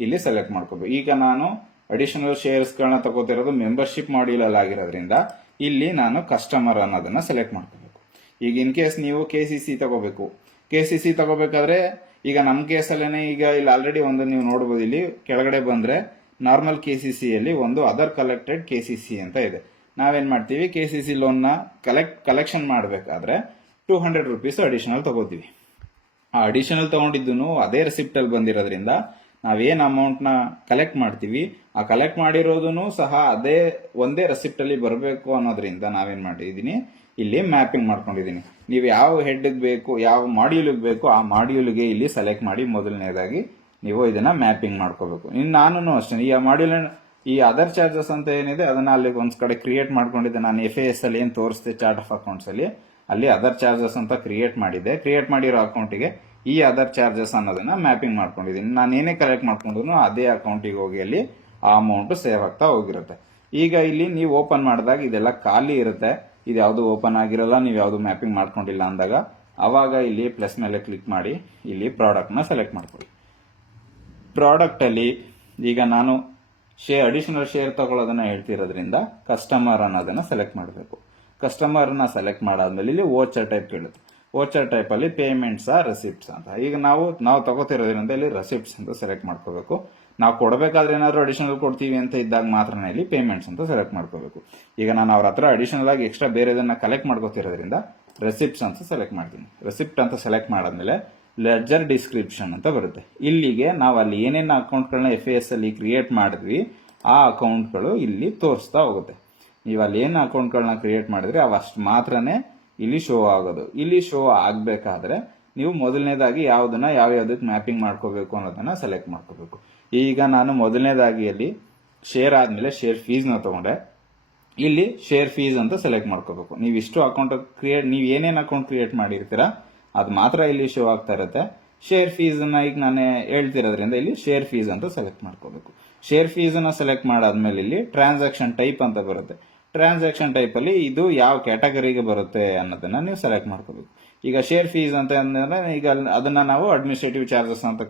ಇಲ್ಲಿ ಸೆಲೆಕ್ಟ್ ಮಾಡ್ಕೋಬೇಕು. ಈಗ ನಾನು ಅಡಿಷನಲ್ ಶೇರ್ಸ್ ಗಳನ್ನ ತಗೋತಿರೋದು ಮೆಂಬರ್ಶಿಪ್ ಮಾಡ್ಯೂಲ್ ಅಲ್ಲಿ ಆಗಿರೋದ್ರಿಂದ ಇಲ್ಲಿ ನಾನು ಕಸ್ಟಮರ್ ಅನ್ನೋದನ್ನ ಸೆಲೆಕ್ಟ್ ಮಾಡ್ಕೋಬೇಕು. ಈಗ ಇನ್ ಕೇಸ್ ನೀವು KCC ತಗೋಬೇಕು, KCC ತಗೋಬೇಕಾದ್ರೆ ಈಗ ನಮ್ಮ ಕೇಸಲ್ಲೇನೆ ಈಗ ಇಲ್ಲಿ ಆಲ್ರೆಡಿ ಒಂದು ನೀವು ನೋಡ್ಬೋದು, ಇಲ್ಲಿ ಕೆಳಗಡೆ ಬಂದ್ರೆ ನಾರ್ಮಲ್ KCC ಅಲ್ಲಿ ಒಂದು ಅದರ್ ಕಲೆಕ್ಟೆಡ್ KCC ಅಂತ ಇದೆ. ನಾವೇನ್ ಮಾಡ್ತೀವಿ, KCC ಲೋನ್ನ ಕಲೆಕ್ಷನ್ ಮಾಡಬೇಕಾದ್ರೆ 200 rupees ಅಡಿಷನಲ್ ತಗೋತೀವಿ. ಆ ಅಡಿಷನಲ್ ತಗೊಂಡಿದ್ದು ಅದೇ ರೆಸಿಪ್ಟ್ ಅಲ್ಲಿ ಬಂದಿರೋದ್ರಿಂದ ನಾವೇನ್ ಅಮೌಂಟ್ ನ ಕಲೆಕ್ಟ್ ಮಾಡ್ತೀವಿ, ಆ ಕಲೆಕ್ಟ್ ಮಾಡಿರೋದನ್ನು ಸಹ ಅದೇ ಒಂದೇ ರೆಸಿಪ್ಟ್ ಅಲ್ಲಿ ಬರಬೇಕು ಅನ್ನೋದ್ರಿಂದ ನಾವೇನ್ ಮಾಡಿದೀನಿ, ಇಲ್ಲಿ ಮ್ಯಾಪಿಂಗ್ ಮಾಡ್ಕೊಂಡಿದೀನಿ. ನೀವು ಯಾವ ಹೆಡ್ ಬೇಕು, ಯಾವ ಮಾಡ್ಯೂಲ್ ಬೇಕು, ಆ ಮಾಡ್ಯೂಲ್ಗೆ ಇಲ್ಲಿ ಸೆಲೆಕ್ಟ್ ಮಾಡಿ ಮೊದಲನೇದಾಗಿ ನೀವು ಇದನ್ನ ಮ್ಯಾಪಿಂಗ್ ಮಾಡ್ಕೋಬೇಕು. ಇನ್ನು ನಾನು ಅಷ್ಟೇ ಈ ಮಾಡ್ಯೂಲ್ ಈ ಅದರ್ ಚಾರ್ಜಸ್ ಅಂತ ಏನಿದೆ ಅದನ್ನ ಅಲ್ಲಿ ಒಂದ್ ಕಡೆ ಕ್ರಿಯೇಟ್ ಮಾಡ್ಕೊಂಡಿದ್ದೆ. ನಾನು FAS ಅಲ್ಲಿ ಏನ್ ತೋರಿಸ್ತೆ ಚಾರ್ಟ್ ಆಫ್ ಅಕೌಂಟ್ಸ್ ಅಲ್ಲಿ ಅದರ್ ಚಾರ್ಜಸ್ ಅಂತ ಕ್ರಿಯೇಟ್ ಮಾಡಿದ್ದೆ. ಕ್ರಿಯೇಟ್ ಮಾಡಿರೋ ಅಕೌಂಟಿಗೆ ಈ ಅದರ್ ಚಾರ್ಜಸ್ ಅನ್ನೋದನ್ನ ಮ್ಯಾಪಿಂಗ್ ಮಾಡ್ಕೊಂಡಿದ್ದೀನಿ. ನಾನು ಏನೇ ಕಲೆಕ್ಟ್ ಮಾಡ್ಕೊಂಡ್ರು ಅದೇ ಅಕೌಂಟಿಗೆ ಹೋಗಿ ಅಲ್ಲಿ ಆ ಅಮೌಂಟ್ ಸೇವ್ ಆಗ್ತಾ ಹೋಗಿರುತ್ತೆ. ಈಗ ಇಲ್ಲಿ ನೀವು ಓಪನ್ ಮಾಡಿದಾಗ ಇದೆಲ್ಲ ಖಾಲಿ ಇರುತ್ತೆ, ಇದು ಯಾವುದು ಓಪನ್ ಆಗಿರಲ್ಲ, ನೀವು ಯಾವುದು ಮ್ಯಾಪಿಂಗ್ ಮಾಡ್ಕೊಂಡಿಲ್ಲ ಅಂದಾಗ ಅವಾಗ ಇಲ್ಲಿ ಪ್ಲಸ್ ಮೇಲೆ ಕ್ಲಿಕ್ ಮಾಡಿ ಇಲ್ಲಿ ಪ್ರಾಡಕ್ಟ್ ನ ಸೆಲೆಕ್ಟ್ ಮಾಡ್ಕೊಳ್ಳಿ. ಪ್ರಾಡಕ್ಟ್ ಅಲ್ಲಿ ಈಗ ನಾನು ಅಡಿಷನಲ್ ಶೇರ್ ತಗೊಳ್ಳೋದನ್ನ ಹೇಳ್ತಿರೋದ್ರಿಂದ ಕಸ್ಟಮರ್ ಅನ್ನೋದನ್ನ ಸೆಲೆಕ್ಟ್ ಮಾಡಬೇಕು. ಕಸ್ಟಮರ್ ನ ಸೆಲೆಕ್ಟ್ ಮಾಡಾದ್ಮೇಲೆ ಇಲ್ಲಿ ವೋಚರ್ ಟೈಪ್ ಕೇಳುತ್ತೆ. ವೋಚರ್ ಟೈಪ್ ಅಲ್ಲಿ ಪೇಮೆಂಟ್ಸ್ ರೆಸಿಪ್ಟ್ಸ್ ಅಂತ. ಈಗ ನಾವು ತಗೋತಿರೋದ್ರಿಂದ ಇಲ್ಲಿ ರೆಸಿಪ್ಟ್ಸ್ ಅಂತ ಸೆಲೆಕ್ಟ್ ಮಾಡ್ಕೋಬೇಕು. ನಾವು ಕೊಡಬೇಕಾದ್ರೆ ಏನಾದ್ರು ಅಡಿಷನಲ್ ಕೊಡ್ತೀವಿ ಅಂತ ಇದ್ದಾಗ ಮಾತ್ರ ಇಲ್ಲಿ ಪೇಮೆಂಟ್ಸ್ ಅಂತ ಸೆಲೆಕ್ಟ್ ಮಾಡ್ಕೋಬೇಕು. ಈಗ ನಾನು ಅವ್ರ ಹತ್ರ ಅಡಿಷನಲ್ ಆಗಿ ಎಕ್ಸ್ಟ್ರಾ ಬೇರೆದನ್ನ ಕಲೆಕ್ಟ್ ಮಾಡ್ಕೋತಿರೋದ್ರಿಂದ ರೆಸಿಪ್ಟ್ಸ್ ಅಂತ ಸೆಲೆಕ್ಟ್ ಮಾಡ್ತೀನಿ. ರೆಸಿಪ್ಟ್ ಅಂತ ಸೆಲೆಕ್ಟ್ ಮಾಡಾದ್ಮೇಲೆ ಲೆಡ್ಜರ್ ಡಿಸ್ಕ್ರಿಪ್ಷನ್ ಅಂತ ಬರುತ್ತೆ. ಇಲ್ಲಿಗೆ ನಾವು ಅಲ್ಲಿ ಏನೇನು ಅಕೌಂಟ್ಗಳನ್ನ FAS ಅಲ್ಲಿ ಕ್ರಿಯೇಟ್ ಮಾಡಿದ್ವಿ ಆ ಅಕೌಂಟ್ಗಳು ಇಲ್ಲಿ ತೋರಿಸ್ತಾ ಹೋಗುತ್ತೆ. ನೀವು ಅಲ್ಲಿ ಏನು ಅಕೌಂಟ್ಗಳನ್ನ ಕ್ರಿಯೇಟ್ ಮಾಡಿದ್ರಿ ಅವಷ್ಟು ಮಾತ್ರನೇ ಇಲ್ಲಿ ಶೋ ಆಗೋದು. ಇಲ್ಲಿ ಶೋ ಆಗಬೇಕಾದ್ರೆ ನೀವು ಮೊದಲನೇದಾಗಿ ಯಾವ್ದನ್ನ ಯಾವ್ಯಾವ್ದಕ್ಕೆ ಮ್ಯಾಪಿಂಗ್ ಮಾಡ್ಕೋಬೇಕು ಅನ್ನೋದನ್ನ ಸೆಲೆಕ್ಟ್ ಮಾಡ್ಕೋಬೇಕು. ಈಗ ನಾನು ಮೊದಲನೇದಾಗಿ ಅಲ್ಲಿ ಶೇರ್ ಆದ್ಮೇಲೆ ಶೇರ್ ಫೀಸ್ ನ ತಗೊಂಡೆ. ಇಲ್ಲಿ ಶೇರ್ ಫೀಸ್ ಅಂತ ಸೆಲೆಕ್ಟ್ ಮಾಡ್ಕೋಬೇಕು. ನೀವು ಇಷ್ಟು ಅಕೌಂಟ್ ನೀವು ಏನೇನು ಅಕೌಂಟ್ ಕ್ರಿಯೇಟ್ ಮಾಡಿರ್ತೀರಾ ಅದು ಮಾತ್ರ ಇಲ್ಲಿ ಶೋ ಆಗ್ತಾ ಇರುತ್ತೆ. ಶೇರ್ ಫೀಸ್ ಅನ್ನ ಈಗ ನಾನು ಹೇಳ್ತಿರೋದ್ರಿಂದ ಇಲ್ಲಿ ಶೇರ್ ಫೀಸ್ ಅಂತ ಸೆಲೆಕ್ಟ್ ಮಾಡ್ಕೋಬೇಕು. ಶೇರ್ ಫೀಸ್ ಅನ್ನ ಸೆಲೆಕ್ಟ್ ಮಾಡಾದ್ಮೇಲೆ ಇಲ್ಲಿ ಟ್ರಾನ್ಸಾಕ್ಷನ್ ಟೈಪ್ ಅಂತ ಬರುತ್ತೆ. ಟ್ರಾನ್ಸಾಕ್ಷನ್ ಟೈಪ್ ಅಲ್ಲಿ ಇದು ಯಾವ ಕ್ಯಾಟಗರಿಗೆ ಬರುತ್ತೆ ಅನ್ನೋದನ್ನ ನೀವು ಸೆಲೆಕ್ಟ್ ಮಾಡ್ಕೋಬೇಕು. ಈಗ ಶೇರ್ ಫೀಸ್ ಅಂತ ಅಂದ್ರೆ ಈಗ ಅದನ್ನ ನಾವು ಅಡ್ಮಿನಿಸ್ಟ್ರೇಟಿವ್ ಚಾರ್ಜಸ್ ಅಂತ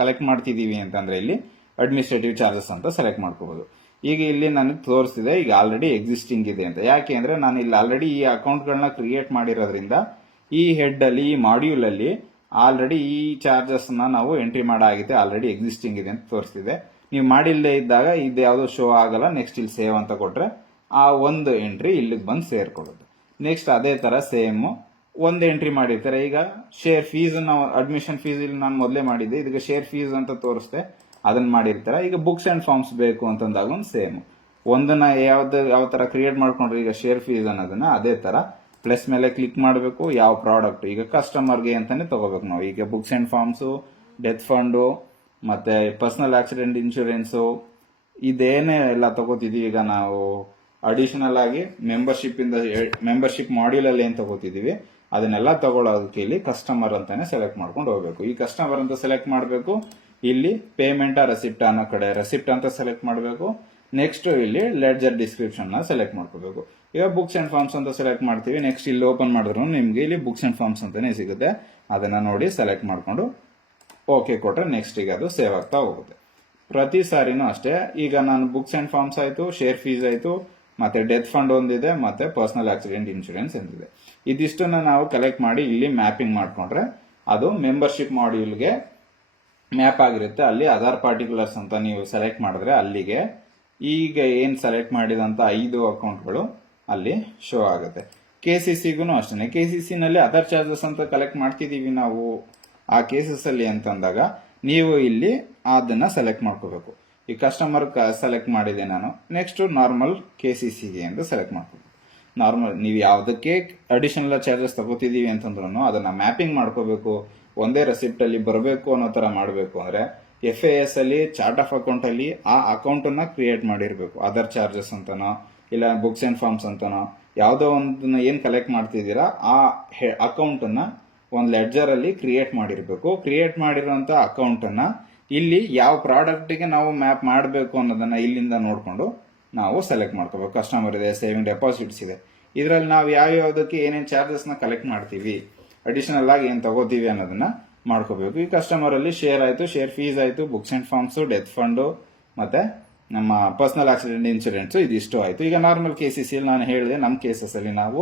ಕಲೆಕ್ಟ್ ಮಾಡ್ತಿದೀವಿ ಅಂತಂದ್ರೆ ಇಲ್ಲಿ ಅಡ್ಮಿನಿಸ್ಟ್ರೇಟಿವ್ ಚಾರ್ಜಸ್ ಅಂತ ಸೆಲೆಕ್ಟ್ ಮಾಡ್ಕೋಬಹುದು. ಈಗ ಇಲ್ಲಿ ನನಗೆ ತೋರಿಸ್ತಿದೆ ಈಗ ಆಲ್ರೆಡಿ ಎಕ್ಸಿಸ್ಟಿಂಗ್ ಇದೆ ಅಂತ. ಯಾಕೆ ಅಂದ್ರೆ ನಾನು ಇಲ್ಲಿ ಆಲ್ರೆಡಿ ಈ ಅಕೌಂಟ್ಗಳನ್ನ ಕ್ರಿಯೇಟ್ ಮಾಡಿರೋದ್ರಿಂದ ಈ ಹೆಡ್ ಅಲ್ಲಿ ಈ ಮಾಡ್ಯೂಲ್ ಅಲ್ಲಿ ಆಲ್ರೆಡಿ ಈ ಚಾರ್ಜಸ್ ನಾವು ಎಂಟ್ರಿ ಮಾಡಾಗಿದೆ, ಆಲ್ರೆಡಿ ಎಕ್ಸಿಸ್ಟಿಂಗ್ ಇದೆ ಅಂತ ತೋರಿಸ್ತಿದೆ. ನೀವು ಮಾಡಿಲ್ಲದೆ ಇದ್ದಾಗ ಇದು ಯಾವುದು ಶೋ ಆಗಲ್ಲ. ನೆಕ್ಸ್ಟ್ ಇಲ್ಲಿ ಸೇವ್ ಅಂತ ಕೊಟ್ರೆ ಆ ಒಂದು ಎಂಟ್ರಿ ಇಲ್ಲಿಗೆ ಬಂದು ಸೇರ್ಕೊಳ್ಳುತ್ತೆ. ನೆಕ್ಸ್ಟ್ ಅದೇ ತರ ಸೇಮ್ ಒಂದು ಎಂಟ್ರಿ ಮಾಡಿರ್ತಾರೆ. ಈಗ ಶೇರ್ ಫೀಸ್ ಅಡ್ಮಿಷನ್ ಫೀಸ್ ಇಲ್ಲಿ ನಾನು ಮೊದಲೇ ಮಾಡಿದ್ದೆ, ಇದಕ್ಕೆ ಶೇರ್ ಫೀಸ್ ಅಂತ ತೋರಿಸ್ತೆ, ಅದನ್ನ ಮಾಡಿರ್ತಾರೆ. ಈಗ ಬುಕ್ಸ್ ಅಂಡ್ ಫಾರ್ಮ್ಸ್ ಬೇಕು ಅಂತಂದಾಗ ಒಂದು ಸೇಮ್ ಒಂದನ್ನ ಯಾವ ತರ ಕ್ರಿಯೇಟ್ ಮಾಡ್ಕೊಂಡ್ರೆ ಈಗ ಶೇರ್ ಫೀಸ್ ಅನ್ನೋದನ್ನ ಅದೇ ತರ ಪ್ಲಸ್ ಮೇಲೆ ಕ್ಲಿಕ್ ಮಾಡಬೇಕು. ಯಾವ ಪ್ರಾಡಕ್ಟ್ ಈಗ ಕಸ್ಟಮರ್ಗೆ ಅಂತಾನೆ ತಗೋಬೇಕು ನಾವು. ಈಗ books and forms, death fund, ಮತ್ತೆ ಪರ್ಸನಲ್ ಆಕ್ಸಿಡೆಂಟ್ ಇನ್ಶೂರೆನ್ಸು ಇದೇನೇ ಎಲ್ಲ ತಗೋತಿದೀವಿ. ಈಗ ನಾವು ಅಡಿಷನಲ್ ಆಗಿ ಮೆಂಬರ್ಶಿಪ್ ಮಾಡ್ಯೂಲ್ ಅಲ್ಲಿ ಏನ್ ತಗೋತಿದೀವಿ ಅದನ್ನೆಲ್ಲ ತಗೊಳ್ಳೋದಕ್ಕೆ ಇಲ್ಲಿ ಕಸ್ಟಮರ್ ಅಂತಾನೆ ಸೆಲೆಕ್ಟ್ ಮಾಡ್ಕೊಂಡು ಹೋಗ್ಬೇಕು. ಈ ಕಸ್ಟಮರ್ ಅಂತ ಸೆಲೆಕ್ಟ್ ಮಾಡಬೇಕು. ಇಲ್ಲಿ ಪೇಮೆಂಟ್ ರೆಸಿಪ್ಟ್ ಅನ್ನೋ ಕಡೆ ರೆಸಿಪ್ಟ್ ಅಂತ ಸೆಲೆಕ್ಟ್ ಮಾಡಬೇಕು. ನೆಕ್ಸ್ಟ್ ಇಲ್ಲಿ ಲೆಡ್ಜರ್ ಡಿಸ್ಕ್ರಿಪ್ಷನ್ ನ ಸೆಲೆಕ್ಟ್ ಮಾಡ್ಕೋಬೇಕು. ಈಗ ಬುಕ್ಸ್ ಅಂಡ್ ಫಾರ್ಮ್ಸ್ ಅಂತ ಸೆಲೆಕ್ಟ್ ಮಾಡ್ತೀವಿ. ನೆಕ್ಸ್ಟ್ ಇಲ್ಲಿ ಓಪನ್ ಮಾಡಿದ್ರು ನಿಮ್ಗೆ ಇಲ್ಲಿ ಬುಕ್ಸ್ ಅಂಡ್ ಫಾರ್ಮ್ಸ್ ಅಂತಾನೆ ಸಿಗುತ್ತೆ. ಅದನ್ನ ನೋಡಿ ಸೆಲೆಕ್ಟ್ ಮಾಡ್ಕೊಂಡು ಓಕೆ ಕೊಟ್ರೆ ನೆಕ್ಸ್ಟ್ ಈಗ ಅದು ಸೇವ್ ಆಗ್ತಾ ಹೋಗುತ್ತೆ. ಪ್ರತಿ ಸಾರಿನೂ ಅಷ್ಟೇ. ಈಗ ನಾನು ಬುಕ್ಸ್ ಅಂಡ್ ಫಾರ್ಮ್ಸ್ ಆಯ್ತು, ಶೇರ್ ಫೀಸ್ ಆಯ್ತು, ಮತ್ತೆ ಡೆತ್ ಫಂಡ್ ಒಂದಿದೆ, ಮತ್ತೆ ಪರ್ಸನಲ್ ಆಕ್ಸಿಡೆಂಟ್ ಇನ್ಶೂರೆನ್ಸ್ ಎಂದಿದೆ. ಇದಿಷ್ಟನ್ನ ನಾವು ಕಲೆಕ್ಟ್ ಮಾಡಿ ಇಲ್ಲಿ ಮ್ಯಾಪಿಂಗ್ ಮಾಡ್ಕೊಂಡ್ರೆ ಅದು ಮೆಂಬರ್ಶಿಪ್ ಮಾಡ್ಯೂಲ್ಗೆ ಮ್ಯಾಪ್ ಆಗಿರುತ್ತೆ. ಅಲ್ಲಿ ಅದರ್ ಪಾರ್ಟಿಕ್ಯುಲರ್ಸ್ ಅಂತ ನೀವು ಸೆಲೆಕ್ಟ್ ಮಾಡಿದ್ರೆ ಅಲ್ಲಿಗೆ ಈಗ ಏನ್ ಸೆಲೆಕ್ಟ್ ಮಾಡಿದಂತ 5 ಅಕೌಂಟ್ಗಳು ಅಲ್ಲಿ ಶೋ ಆಗುತ್ತೆ. KCCಗೂ ಅಷ್ಟೇ. KCC ನಲ್ಲಿ ಅದರ್ ಚಾರ್ಜಸ್ ಅಂತ ಕಲೆಕ್ಟ್ ಮಾಡ್ತಿದೀವಿ ನಾವು ಆ ಕೇಸಸ್ ಅಲ್ಲಿ ಅಂತಂದಾಗ ನೀವು ಇಲ್ಲಿ ಅದನ್ನ ಸೆಲೆಕ್ಟ್ ಮಾಡ್ಕೋಬೇಕು. ಈ ಕಸ್ಟಮರ್ ಸೆಲೆಕ್ಟ್ ಮಾಡಿದೆ ನಾನು. ನೆಕ್ಸ್ಟ್ ನಾರ್ಮಲ್ KCCಗೆ ಅಂತ ಸೆಲೆಕ್ಟ್ ಮಾಡ್ಕೋಬೇಕು. ನಾರ್ಮಲ್ ನೀವು ಯಾವ್ದಕ್ಕೆ ಅಡಿಷನಲ್ ಚಾರ್ಜಸ್ ತಗೋತಿದೀವಿ ಅಂತಂದ್ರೂ ಅದನ್ನ ಮ್ಯಾಪಿಂಗ್ ಮಾಡ್ಕೋಬೇಕು. ಒಂದೇ ರೆಸಿಪ್ಟ್ ಅಲ್ಲಿ ಬರಬೇಕು ಅನ್ನೋ ತರ ಮಾಡಬೇಕು ಅಂದ್ರೆ FAS ಅಲ್ಲಿ ಚಾರ್ಟ್ ಆಫ್ ಅಕೌಂಟ್ ಅಲ್ಲಿ ಆ ಅಕೌಂಟ್ ಅನ್ನ ಕ್ರಿಯೇಟ್ ಮಾಡಿರ್ಬೇಕು. ಅದರ್ ಚಾರ್ಜಸ್ ಅಂತನೋ ಇಲ್ಲ ಬುಕ್ಸ್ ಅಂಡ್ ಫಾರ್ಮ್ಸ್ ಅಂತನೋ ಯಾವ್ದೋ ಒಂದನ್ನ ಏನ್ ಕಲೆಕ್ಟ್ ಮಾಡ್ತಿದ್ದೀರಾ ಆ ಅಕೌಂಟ್ ಅನ್ನ ಒಂದು ಲೆಡ್ಜರ್ ಅಲ್ಲಿ ಕ್ರಿಯೇಟ್ ಮಾಡಿರ್ಬೇಕು. ಕ್ರಿಯೇಟ್ ಮಾಡಿರುವಂತ ಅಕೌಂಟ್ ಅನ್ನ ಇಲ್ಲಿ ಯಾವ ಪ್ರಾಡಕ್ಟ್ ಗೆ ನಾವು ಮ್ಯಾಪ್ ಮಾಡಬೇಕು ಅನ್ನೋದನ್ನ ಇಲ್ಲಿಂದ ನೋಡ್ಕೊಂಡು ನಾವು ಸೆಲೆಕ್ಟ್ ಮಾಡ್ಕೋಬೇಕು. ಕಸ್ಟಮರ್ ಇದೆ, ಸೇವಿಂಗ್ ಡೆಪಾಸಿಟ್ಸ್ ಇದೆ, ಇದರಲ್ಲಿ ನಾವು ಯಾವ್ಯಾವ್ದಕ್ಕೆ ಏನೇನ್ ಚಾರ್ಜಸ್ ನ ಕಲೆಕ್ಟ್ ಮಾಡ್ತೀವಿ, ಅಡಿಷನಲ್ ಆಗಿ ಏನ್ ತಗೋತೀವಿ ಅನ್ನೋದನ್ನ ಮಾಡ್ಕೋಬೇಕು. ಈ ಕಸ್ಟಮರ್ ಅಲ್ಲಿ ಶೇರ್ ಆಯ್ತು, ಶೇರ್ ಫೀಸ್ ಆಯ್ತು, books and forms, death fund, ಮತ್ತೆ ನಮ್ಮ ಪರ್ಸನಲ್ ಆಕ್ಸಿಡೆಂಟ್ ಇನ್ಶೂರೆನ್ಸ್ ಇದಿಷ್ಟು ಆಯ್ತು. ಈಗ ನಾರ್ಮಲ್ KCC ಅಲ್ಲಿ ನಾನು ಹೇಳಿದೆ ನಮ್ಮ ಕೇಸಸ್ ಅಲ್ಲಿ ನಾವು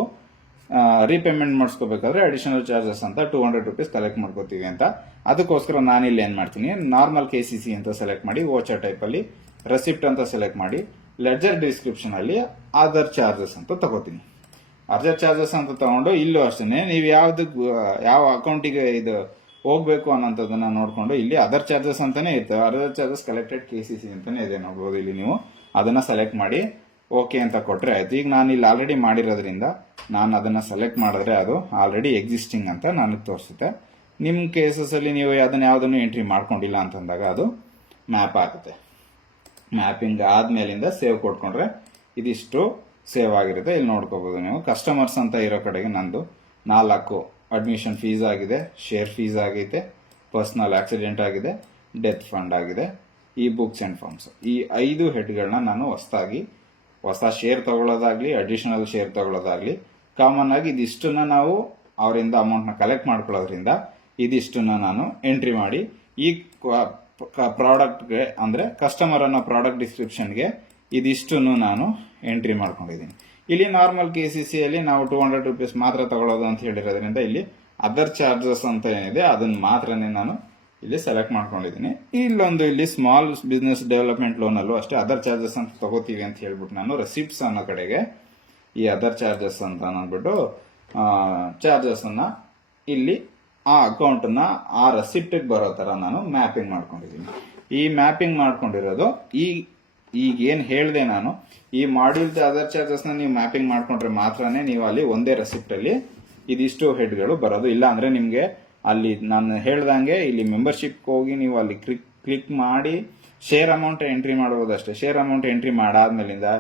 ರೀಪೇಮೆಂಟ್ ಮಾಡಿಸ್ಕೋಬೇಕಾದ್ರೆ ಅಡಿಷನಲ್ ಚಾರ್ಜಸ್ ಅಂತ 200 ರೂಪೀಸ್ ಕಲೆಕ್ಟ್ ಮಾಡ್ಕೋತೀವಿ ಅಂತ. ಅದಕ್ಕೋಸ್ಕರ ನಾನಿಲ್ಲಿ ಏನು ಮಾಡ್ತೀನಿ, ನಾರ್ಮಲ್ KCC ಅಂತ ಸೆಲೆಕ್ಟ್ ಮಾಡಿ ವೋಚರ್ ಟೈಪಲ್ಲಿ ರೆಸಿಪ್ಟ್ ಅಂತ ಸೆಲೆಕ್ಟ್ ಮಾಡಿ ಲೆಡ್ಜರ್ ಡಿಸ್ಕ್ರಿಪ್ಷನ್ ಅಲ್ಲಿ ಅದರ್ ಚಾರ್ಜಸ್ ಅಂತ ತಗೋತೀನಿ. ಅದರ್ ಚಾರ್ಜಸ್ ಅಂತ ತಗೊಂಡು ಇಲ್ಲೂ ಅಷ್ಟೇ ನೀವು ಯಾವ ಅಕೌಂಟಿಗೆ ಇದು ಹೋಗ್ಬೇಕು ಅನ್ನೋಂಥದ್ದನ್ನ ನೋಡ್ಕೊಂಡು ಇಲ್ಲಿ ಅದರ್ ಚಾರ್ಜಸ್ ಅಂತಾನೆ ಇರ್ತವೆ. ಅದರ್ ಚಾರ್ಜಸ್ ಕಲೆಕ್ಟೆಡ್ KCC ಅಂತಾನೆ ಇದೆ ನೋಡ್ಬೋದು. ಇಲ್ಲಿ ನೀವು ಅದನ್ನ ಸೆಲೆಕ್ಟ್ ಮಾಡಿ ಓಕೆ ಅಂತ ಕೊಟ್ರೆ ಆಯ್ತು. ಈಗ ನಾನು ಇಲ್ಲಿ ಆಲ್ರೆಡಿ ಮಾಡಿರೋದ್ರಿಂದ ನಾನು ಅದನ್ನ ಸೆಲೆಕ್ಟ್ ಮಾಡಿದ್ರೆ ಅದು ಆಲ್ರೆಡಿ ಎಕ್ಸಿಸ್ಟಿಂಗ್ ಅಂತ ನನಗೆ ತೋರಿಸುತ್ತೆ. ನಿಮ್ಮ ಕೇಸಸಲ್ಲಿ ನೀವು ಯಾವುದನ್ನು ಎಂಟ್ರಿ ಮಾಡ್ಕೊಂಡಿಲ್ಲ ಅಂತಂದಾಗ ಅದು ಮ್ಯಾಪ್ ಆಗುತ್ತೆ. ಮ್ಯಾಪಿಂಗ್ ಆದ್ಮೇಲಿಂದ ಸೇವ್ ಕೊಟ್ಕೊಂಡ್ರೆ ಇದಿಷ್ಟು ಸೇವ್ ಆಗಿರುತ್ತೆ. ಇಲ್ಲಿ ನೋಡ್ಕೋಬಹುದು ನೀವು. ಕಸ್ಟಮರ್ಸ್ ಅಂತ ಇರೋ ಕಡೆಗೆ ನಂದು 4 ಅಡ್ಮಿಷನ್ ಫೀಸ್ ಆಗಿದೆ, ಶೇರ್ ಫೀಸ್ ಆಗೈತೆ, ಪರ್ಸನಲ್ ಆಕ್ಸಿಡೆಂಟ್ ಆಗಿದೆ, ಡೆತ್ ಫಂಡ್ ಆಗಿದೆ, ಈ ಬುಕ್ಸ್ ಅಂಡ್ ಫಾರ್ಮ್ಸ್. ಈ 5 ಹೆಡ್ಗಳನ್ನ ನಾನು ಹೊಸ ಶೇರ್ ತಗೊಳ್ಳೋದಾಗ್ಲಿ ಅಡಿಷನಲ್ ಶೇರ್ ತಗೊಳ್ಳೋದಾಗ್ಲಿ ಕಾಮನ್ ಆಗಿ ಇದಿಷ್ಟನ್ನ ನಾವು ಅವರಿಂದ ಅಮೌಂಟ್ನ ಕಲೆಕ್ಟ್ ಮಾಡ್ಕೊಳ್ಳೋದ್ರಿಂದ ಇದಿಷ್ಟನ್ನ ನಾನು ಎಂಟ್ರಿ ಮಾಡಿ ಈ ಪ್ರಾಡಕ್ಟ್ಗೆ ಅಂದ್ರೆ ಕಸ್ಟಮರ್ ಅನ್ನೋ ಪ್ರಾಡಕ್ಟ್ ಡಿಸ್ಕ್ರಿಪ್ಷನ್ಗೆ ಇದಿಷ್ಟನ್ನು ನಾನು ಎಂಟ್ರಿ ಮಾಡ್ಕೊಂಡಿದ್ದೀನಿ. ಇಲ್ಲಿ ನಾರ್ಮಲ್ KCC ಅಲ್ಲಿ ನಾವು 200 ರೂಪೀಸ್ ಮಾತ್ರ ತಗೊಳ್ಳೋದು ಅಂತ ಹೇಳಿರೋದ್ರಿಂದ ಇಲ್ಲಿ ಅದರ್ ಚಾರ್ಜಸ್ ಅಂತ ಏನಿದೆ ಅದನ್ನ ಮಾತ್ರನೇ ನಾನು ಇಲ್ಲಿ ಸೆಲೆಕ್ಟ್ ಮಾಡ್ಕೊಂಡಿದ್ದೀನಿ. ಇಲ್ಲಿ ಸ್ಮಾಲ್ ಬಿಸ್ನೆಸ್ ಡೆವಲಪ್ಮೆಂಟ್ ಲೋನ್ ಅಲ್ಲೂ ಅಷ್ಟೇ ಅದರ್ ಚಾರ್ಜಸ್ ಅಂತ ತಗೋತೀವಿ ಅಂತ ಹೇಳ್ಬಿಟ್ಟು ನಾನು ರೆಸಿಪ್ಟ್ಸ್ ಅನ್ನೋ ಕಡೆಗೆ ಈ ಅದರ್ ಚಾರ್ಜಸ್ ಅಂತ ಅಂದ್ಬಿಟ್ಟು ಚಾರ್ಜಸ್ ಅನ್ನ ಇಲ್ಲಿ ಆ ಅಕೌಂಟ್ನ ಆ ರೆಸಿಪ್ಟ್ ಬರೋ ತರ ನಾನು ಮ್ಯಾಪಿಂಗ್ ಮಾಡ್ಕೊಂಡಿದ್ದೀನಿ. ಈ ಮ್ಯಾಪಿಂಗ್ ಮಾಡ್ಕೊಂಡಿರೋದು ಈಗ ಏನ್ ಹೇಳಿದೆ ನಾನು, ಈ ಮಾಡ್ಯೂಲ್ದ ಅದರ್ ಚಾರ್ಜಸ್ ನ ನೀವು ಮ್ಯಾಪಿಂಗ್ ಮಾಡ್ಕೊಂಡ್ರೆ ಮಾತ್ರನೇ ನೀವು ಅಲ್ಲಿ ಒಂದೇ ರೆಸಿಪ್ಟ್ ಅಲ್ಲಿ ಇದಿಷ್ಟು ಹೆಡ್ಗಳು ಬರೋದು. ಇಲ್ಲ ಅಂದ್ರೆ ನಿಮ್ಗೆ ಅಲ್ಲಿ ನಾನು ಹೇಳ್ದಂಗೆ ಇಲ್ಲಿ ಮೆಂಬರ್ಶಿಪ್ ಹೋಗಿ ನೀವು ಅಲ್ಲಿ ಕ್ಲಿಕ್ ಮಾಡಿ ಶೇರ್ ಅಮೌಂಟ್ ಎಂಟ್ರಿ ಮಾಡಬಹುದಷ್ಟೇ. ಶೇರ್ ಅಮೌಂಟ್ ಎಂಟ್ರಿ ಮಾಡಾದ್ಮೇಲಿಂದ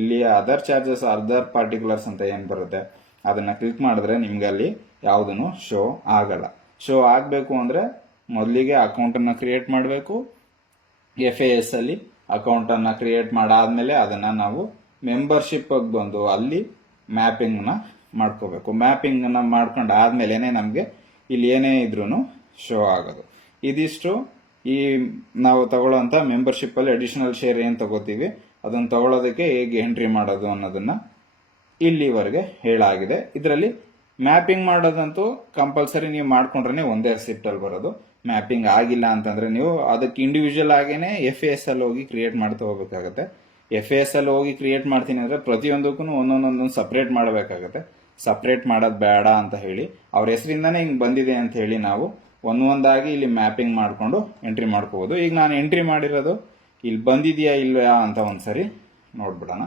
ಇಲ್ಲಿ ಅದರ್ ಚಾರ್ಜಸ್ ಅದರ್ ಪಾರ್ಟಿಕ್ಯುಲರ್ಸ್ ಅಂತ ಏನ್ ಬರುತ್ತೆ ಅದನ್ನ ಕ್ಲಿಕ್ ಮಾಡಿದ್ರೆ ನಿಮ್ಗೆ ಅಲ್ಲಿ ಯಾವುದನ್ನು ಶೋ ಆಗಲ್ಲ. ಶೋ ಆಗಬೇಕು ಅಂದ್ರೆ ಮೊದಲಿಗೆ ಅಕೌಂಟ್ ಅನ್ನ ಕ್ರಿಯೇಟ್ ಮಾಡಬೇಕು. FAS ಅಲ್ಲಿ ಅಕೌಂಟ್ ಅನ್ನ ಕ್ರಿಯೇಟ್ ಮಾಡಾದ್ಮೇಲೆ ಅದನ್ನ ನಾವು ಮೆಂಬರ್ಶಿಪ್ ಬಂದು ಅಲ್ಲಿ ಮ್ಯಾಪಿಂಗ್ ನ ಮಾಡ್ಕೋಬೇಕು. ಮ್ಯಾಪಿಂಗ್ ನ ಮಾಡ್ಕೊಂಡು ಆದ್ಮೇಲೆನೆ ನಮ್ಗೆ ಇಲ್ಲಿ ಏನೇ ಇದ್ರೂ ಶೋ ಆಗೋದು. ಇದಿಷ್ಟು ಈ ನಾವು ತಗೊಳ್ಳೋಂತ ಮೆಂಬರ್ಶಿಪ್ ಅಲ್ಲಿ ಅಡಿಷನಲ್ ಶೇರ್ ಏನ್ ತಗೋತೀವಿ ಅದನ್ನ ತಗೊಳ್ಳೋದಕ್ಕೆ ಹೇಗೆ ಎಂಟ್ರಿ ಮಾಡೋದು ಅನ್ನೋದನ್ನ ಇಲ್ಲಿವರೆಗೆ ಹೇಳಾಗಿದೆ. ಇದರಲ್ಲಿ ಮ್ಯಾಪಿಂಗ್ ಮಾಡೋದಂತೂ ಕಂಪಲ್ಸರಿ ನೀವು ಮಾಡ್ಕೊಂಡ್ರೆ ಒಂದೇ ರೆಸಿಪ್ಟ್ ಅಲ್ಲಿ ಬರೋದು. ಮ್ಯಾಪಿಂಗ್ ಆಗಿಲ್ಲ ಅಂತಂದ್ರೆ ನೀವು ಅದಕ್ಕೆ ಇಂಡಿವಿಜುವಲ್ ಆಗೇನೆ FAS ಅಲ್ಲಿ ಹೋಗಿ ಕ್ರಿಯೇಟ್ ಮಾಡ್ತಾ ಹೋಗ್ಬೇಕಾಗತ್ತೆ. FAS ಅಲ್ಲಿ ಹೋಗಿ ಕ್ರಿಯೇಟ್ ಮಾಡ್ತೀನಿ ಅಂದ್ರೆ ಪ್ರತಿಯೊಂದಕ್ಕೂ ಒಂದೊಂದೊಂದು ಸಪರೇಟ್ ಮಾಡಬೇಕಾಗತ್ತೆ. ಸಪರೇಟ್ ಮಾಡೋದು ಬೇಡ ಅಂತ ಹೇಳಿ ಅವ್ರ ಹೆಸರಿಂದಾನೇ ಹಿಂಗ್ ಬಂದಿದೆ ಅಂತ ಹೇಳಿ ನಾವು ಒಂದೊಂದಾಗಿ ಇಲ್ಲಿ ಮ್ಯಾಪಿಂಗ್ ಮಾಡ್ಕೊಂಡು ಎಂಟ್ರಿ ಮಾಡ್ಕೋಬಹುದು. ಈಗ ನಾನು ಎಂಟ್ರಿ ಮಾಡಿರೋದು ಇಲ್ಲಿ ಬಂದಿದೆಯಾ ಇಲ್ವಾ ಅಂತ ಒಂದ್ಸರಿ ನೋಡ್ಬಿಡೋಣ.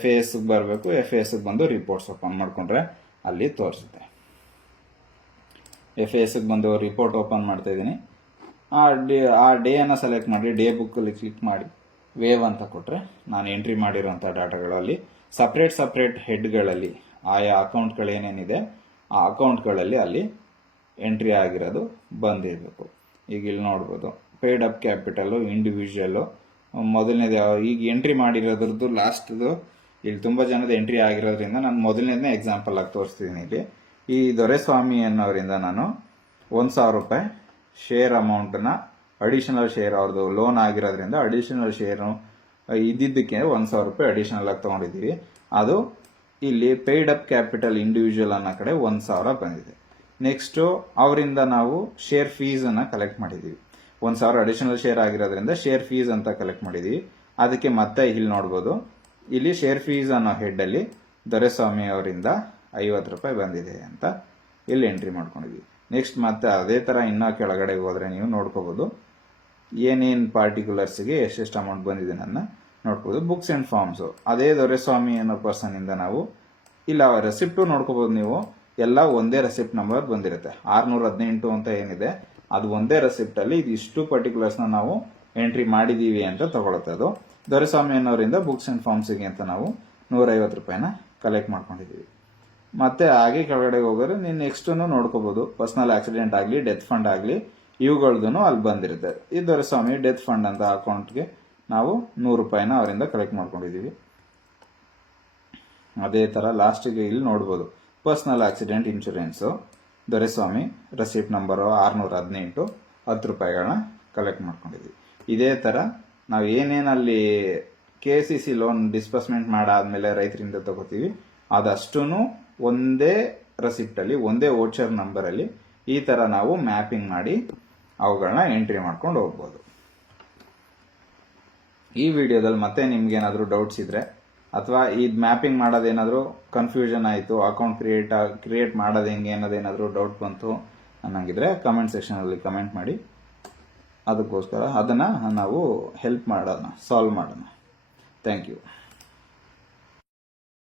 FAS ಬರಬೇಕು. FAS ಬಂದು ರಿಪೋರ್ಟ್ಸ್ ಓಪನ್ ಮಾಡ್ಕೊಂಡ್ರೆ ಅಲ್ಲಿ ತೋರಿಸುತ್ತೆ. FAS ಬಂದು ರಿಪೋರ್ಟ್ ಓಪನ್ ಮಾಡ್ತಾ ಇದ್ದೀನಿ. ಆ ಡೇ ಅನ್ನ ಸೆಲೆಕ್ಟ್ ಮಾಡಿ ಡೇ ಬುಕ್ ಅಲ್ಲಿ ಕ್ಲಿಕ್ ಮಾಡಿ ವೇವ್ ಅಂತ ಕೊಟ್ರೆ ನಾನು ಎಂಟ್ರಿ ಮಾಡಿರುವಂತಹ ಡಾಟಾಗಳಲ್ಲಿ ಸಪರೇಟ್ ಹೆಡ್ಗಳಲ್ಲಿ ಆಯಾ ಅಕೌಂಟ್ಗಳು ಏನೇನಿದೆ ಆ ಅಕೌಂಟ್ಗಳಲ್ಲಿ ಅಲ್ಲಿ ಎಂಟ್ರಿ ಆಗಿರೋದು ಬಂದಿರಬೇಕು. ಈಗ ಇಲ್ಲಿ ನೋಡ್ಬೋದು ಪೇಡ್ ಅಪ್ ಕ್ಯಾಪಿಟಲ್ ಇಂಡಿವಿಜುವಲ್ ಮೊದಲನೇದು ಈಗ ಎಂಟ್ರಿ ಮಾಡಿರೋದ್ರದ್ದು ಲಾಸ್ಟ್ದು ಇಲ್ಲಿ ತುಂಬಾ ಜನದ ಎಂಟ್ರಿ ಆಗಿರೋದ್ರಿಂದ ನಾನು ಮೊದಲನೇದನ್ನ ಎಕ್ಸಾಂಪಲ್ ಆಗಿ ತೋರಿಸ್ತಿದ್ದೀನಿ. ಇಲ್ಲಿ ಈ ದೊರೆಸ್ವಾಮಿ ಅನ್ನೋರಿಂದ ನಾನು 1,000 ರೂಪಾಯಿ ಶೇರ್ ಅಮೌಂಟ್ನ ಅಡಿಷನಲ್ ಶೇರ್ ಅವ್ರದ್ದು ಲೋನ್ ಆಗಿರೋದ್ರಿಂದ ಅಡಿಷನಲ್ ಶೇರ್ ಇದ್ದಿದ್ದಕ್ಕೆ 1,000 ರೂಪಾಯಿ ಅಡಿಷನಲ್ ಆಗಿ ತಗೊಂಡಿದ್ದೀವಿ. ಅದು ಇಲ್ಲಿ ಪೇಡ್ ಅಪ್ ಕ್ಯಾಪಿಟಲ್ ಇಂಡಿವಿಜುವಲ್ ಅನ್ನೋ ಕಡೆ 1,000 ಬಂದಿದೆ. ನೆಕ್ಸ್ಟ್ ಅವರಿಂದ ನಾವು ಶೇರ್ ಫೀಸ್ ಅನ್ನ ಕಲೆಕ್ಟ್ ಮಾಡಿದೀವಿ. 1,000 ಅಡಿಷನಲ್ ಶೇರ್ ಆಗಿರೋದ್ರಿಂದ ಶೇರ್ ಫೀಸ್ ಅಂತ ಕಲೆಕ್ಟ್ ಮಾಡಿದೀವಿ. ಅದಕ್ಕೆ ಮತ್ತೆ ಇಲ್ಲಿ ನೋಡ್ಬೋದು ಇಲ್ಲಿ ಶೇರ್ ಫೀಸ್ ಅನ್ನೋ ಹೆಡ್ ಅಲ್ಲಿ ದೊರೆಸ್ವಾಮಿ ಅವರಿಂದ 50 ರೂಪಾಯಿ ಬಂದಿದೆ ಅಂತ ಇಲ್ಲಿ ಎಂಟ್ರಿ ಮಾಡ್ಕೊಂಡಿದೀವಿ. ನೆಕ್ಸ್ಟ್ ಮತ್ತೆ ಅದೇ ತರ ಇನ್ನ ಕೆಳಗಡೆ ಹೋದ್ರೆ ನೀವು ನೋಡ್ಕೋಬಹುದು ಏನೇನ್ ಪಾರ್ಟಿಕ್ಯುಲರ್ಸ್ಗೆ ಎಷ್ಟೆಷ್ಟು ಅಮೌಂಟ್ ಬಂದಿದೆ ನನ್ನ ನೋಡ್ಕೋಬಹುದು. ಬುಕ್ಸ್ ಅಂಡ್ ಫಾರ್ಮ್ಸ್ ಅದೇ ದೊರೆಸ್ವಾಮಿ ಅನ್ನೋ ಪರ್ಸನ್ ಇಂದ ನಾವು ಇಲ್ಲ ರೆಸಿಪ್ಟ್ ನೋಡ್ಕೋಬಹುದು. ನೀವು ಎಲ್ಲ ಒಂದೇ ರೆಸಿಪ್ಟ್ ನಂಬರ್ ಬಂದಿರುತ್ತೆ. 618 ಅಂತ ಏನಿದೆ ಅದು ಒಂದೇ ರೆಸಿಪ್ಟ್ ಅಲ್ಲಿ ಇದಿಷ್ಟು ಪರ್ಟಿಕ್ಯುಲರ್ಸ್ ನಾವು ಎಂಟ್ರಿ ಮಾಡಿದೀವಿ ಅಂತ ತಗೊಳುತ್ತೆ. ಅದು ದೊರೆಸ್ವಾಮಿ ಅನ್ನೋರಿಂದ ಬುಕ್ಸ್ ಅಂಡ್ ಫಾರ್ಮ್ಸ್ಗೆ ಅಂತ ನಾವು 150 ರೂಪಾಯಿನ ಕಲೆಕ್ಟ್ ಮಾಡ್ಕೊಂಡಿದೀವಿ. ಮತ್ತೆ ಹಾಗೆ ಕೆಳಗಡೆ ಹೋಗೋರು ನೀನು ನೆಕ್ಸ್ಟ್ ನೋಡ್ಕೋಬಹುದು. ಪರ್ಸನಲ್ ಆಕ್ಸಿಡೆಂಟ್ ಆಗಲಿ ಡೆತ್ ಫಂಡ್ ಆಗಲಿ ಇವುಗಳದ್ದು ಅಲ್ಲಿ ಬಂದಿರುತ್ತೆ. ಈ ದೊರೆಸ್ವಾಮಿ ಡೆತ್ ಫಂಡ್ ಅಂತ ಅಕೌಂಟ್ಗೆ ನಾವು 100 ರೂಪಾಯಿನ ಅವರಿಂದ ಕಲೆಕ್ಟ್ ಮಾಡ್ಕೊಂಡಿದೀವಿ. ಅದೇ ತರ ಲಾಸ್ಟ್ಗೆ ಇಲ್ಲಿ ನೋಡ್ಬೋದು personal accident insurance Doreswamy receipt number 618 10 ರೂಪಾಯಿಗಳನ್ನ ಕಲೆಕ್ಟ್ ಮಾಡ್ಕೊಂಡಿದ್ವಿ. ಇದೇ ತರ ನಾವು ಏನೇನಲ್ಲಿ KCC ಲೋನ್ ಡಿಸ್ಬರ್ಸ್ಮೆಂಟ್ ಮಾಡಾದ್ಮೇಲೆ ರೈತರಿಂದ ತಗೋತೀವಿ ಅದಷ್ಟೂ ಒಂದೇ ರೆಸಿಪ್ಟ್ ಅಲ್ಲಿ ಒಂದೇ ವೋಚರ್ ನಂಬರ್ ಅಲ್ಲಿ ಈ ಥರ ನಾವು ಮ್ಯಾಪಿಂಗ್ ಮಾಡಿ ಅವುಗಳನ್ನ ಎಂಟ್ರಿ ಮಾಡ್ಕೊಂಡು ಹೋಗ್ಬೋದು. ಈ ವಿಡಿಯೋದಲ್ಲಿ ಮತ್ತೆ ನಿಮ್ಗೇನಾದರೂ ಡೌಟ್ಸ್ ಇದ್ರೆ ಅಥವಾ ಈ ಮ್ಯಾಪಿಂಗ್ ಮಾಡೋದೇನಾದರೂ ಕನ್ಫ್ಯೂಷನ್ ಆಯಿತು, ಅಕೌಂಟ್ ಕ್ರಿಯೇಟ್ ಮಾಡೋದು ಹೆಂಗೆ ಅನ್ನೋದೇನಾದರೂ ಡೌಟ್ ಬಂತು ಅನ್ನಂಗಿದ್ರೆ ಕಮೆಂಟ್ ಸೆಕ್ಷನಲ್ಲಿ ಕಮೆಂಟ್ ಮಾಡಿ. ಅದಕ್ಕೋಸ್ಕರ ಅದನ್ನು ನಾವು ಹೆಲ್ಪ್ ಮಾಡೋಣ, ಸಾಲ್ವ್ ಮಾಡೋಣ. Thank you.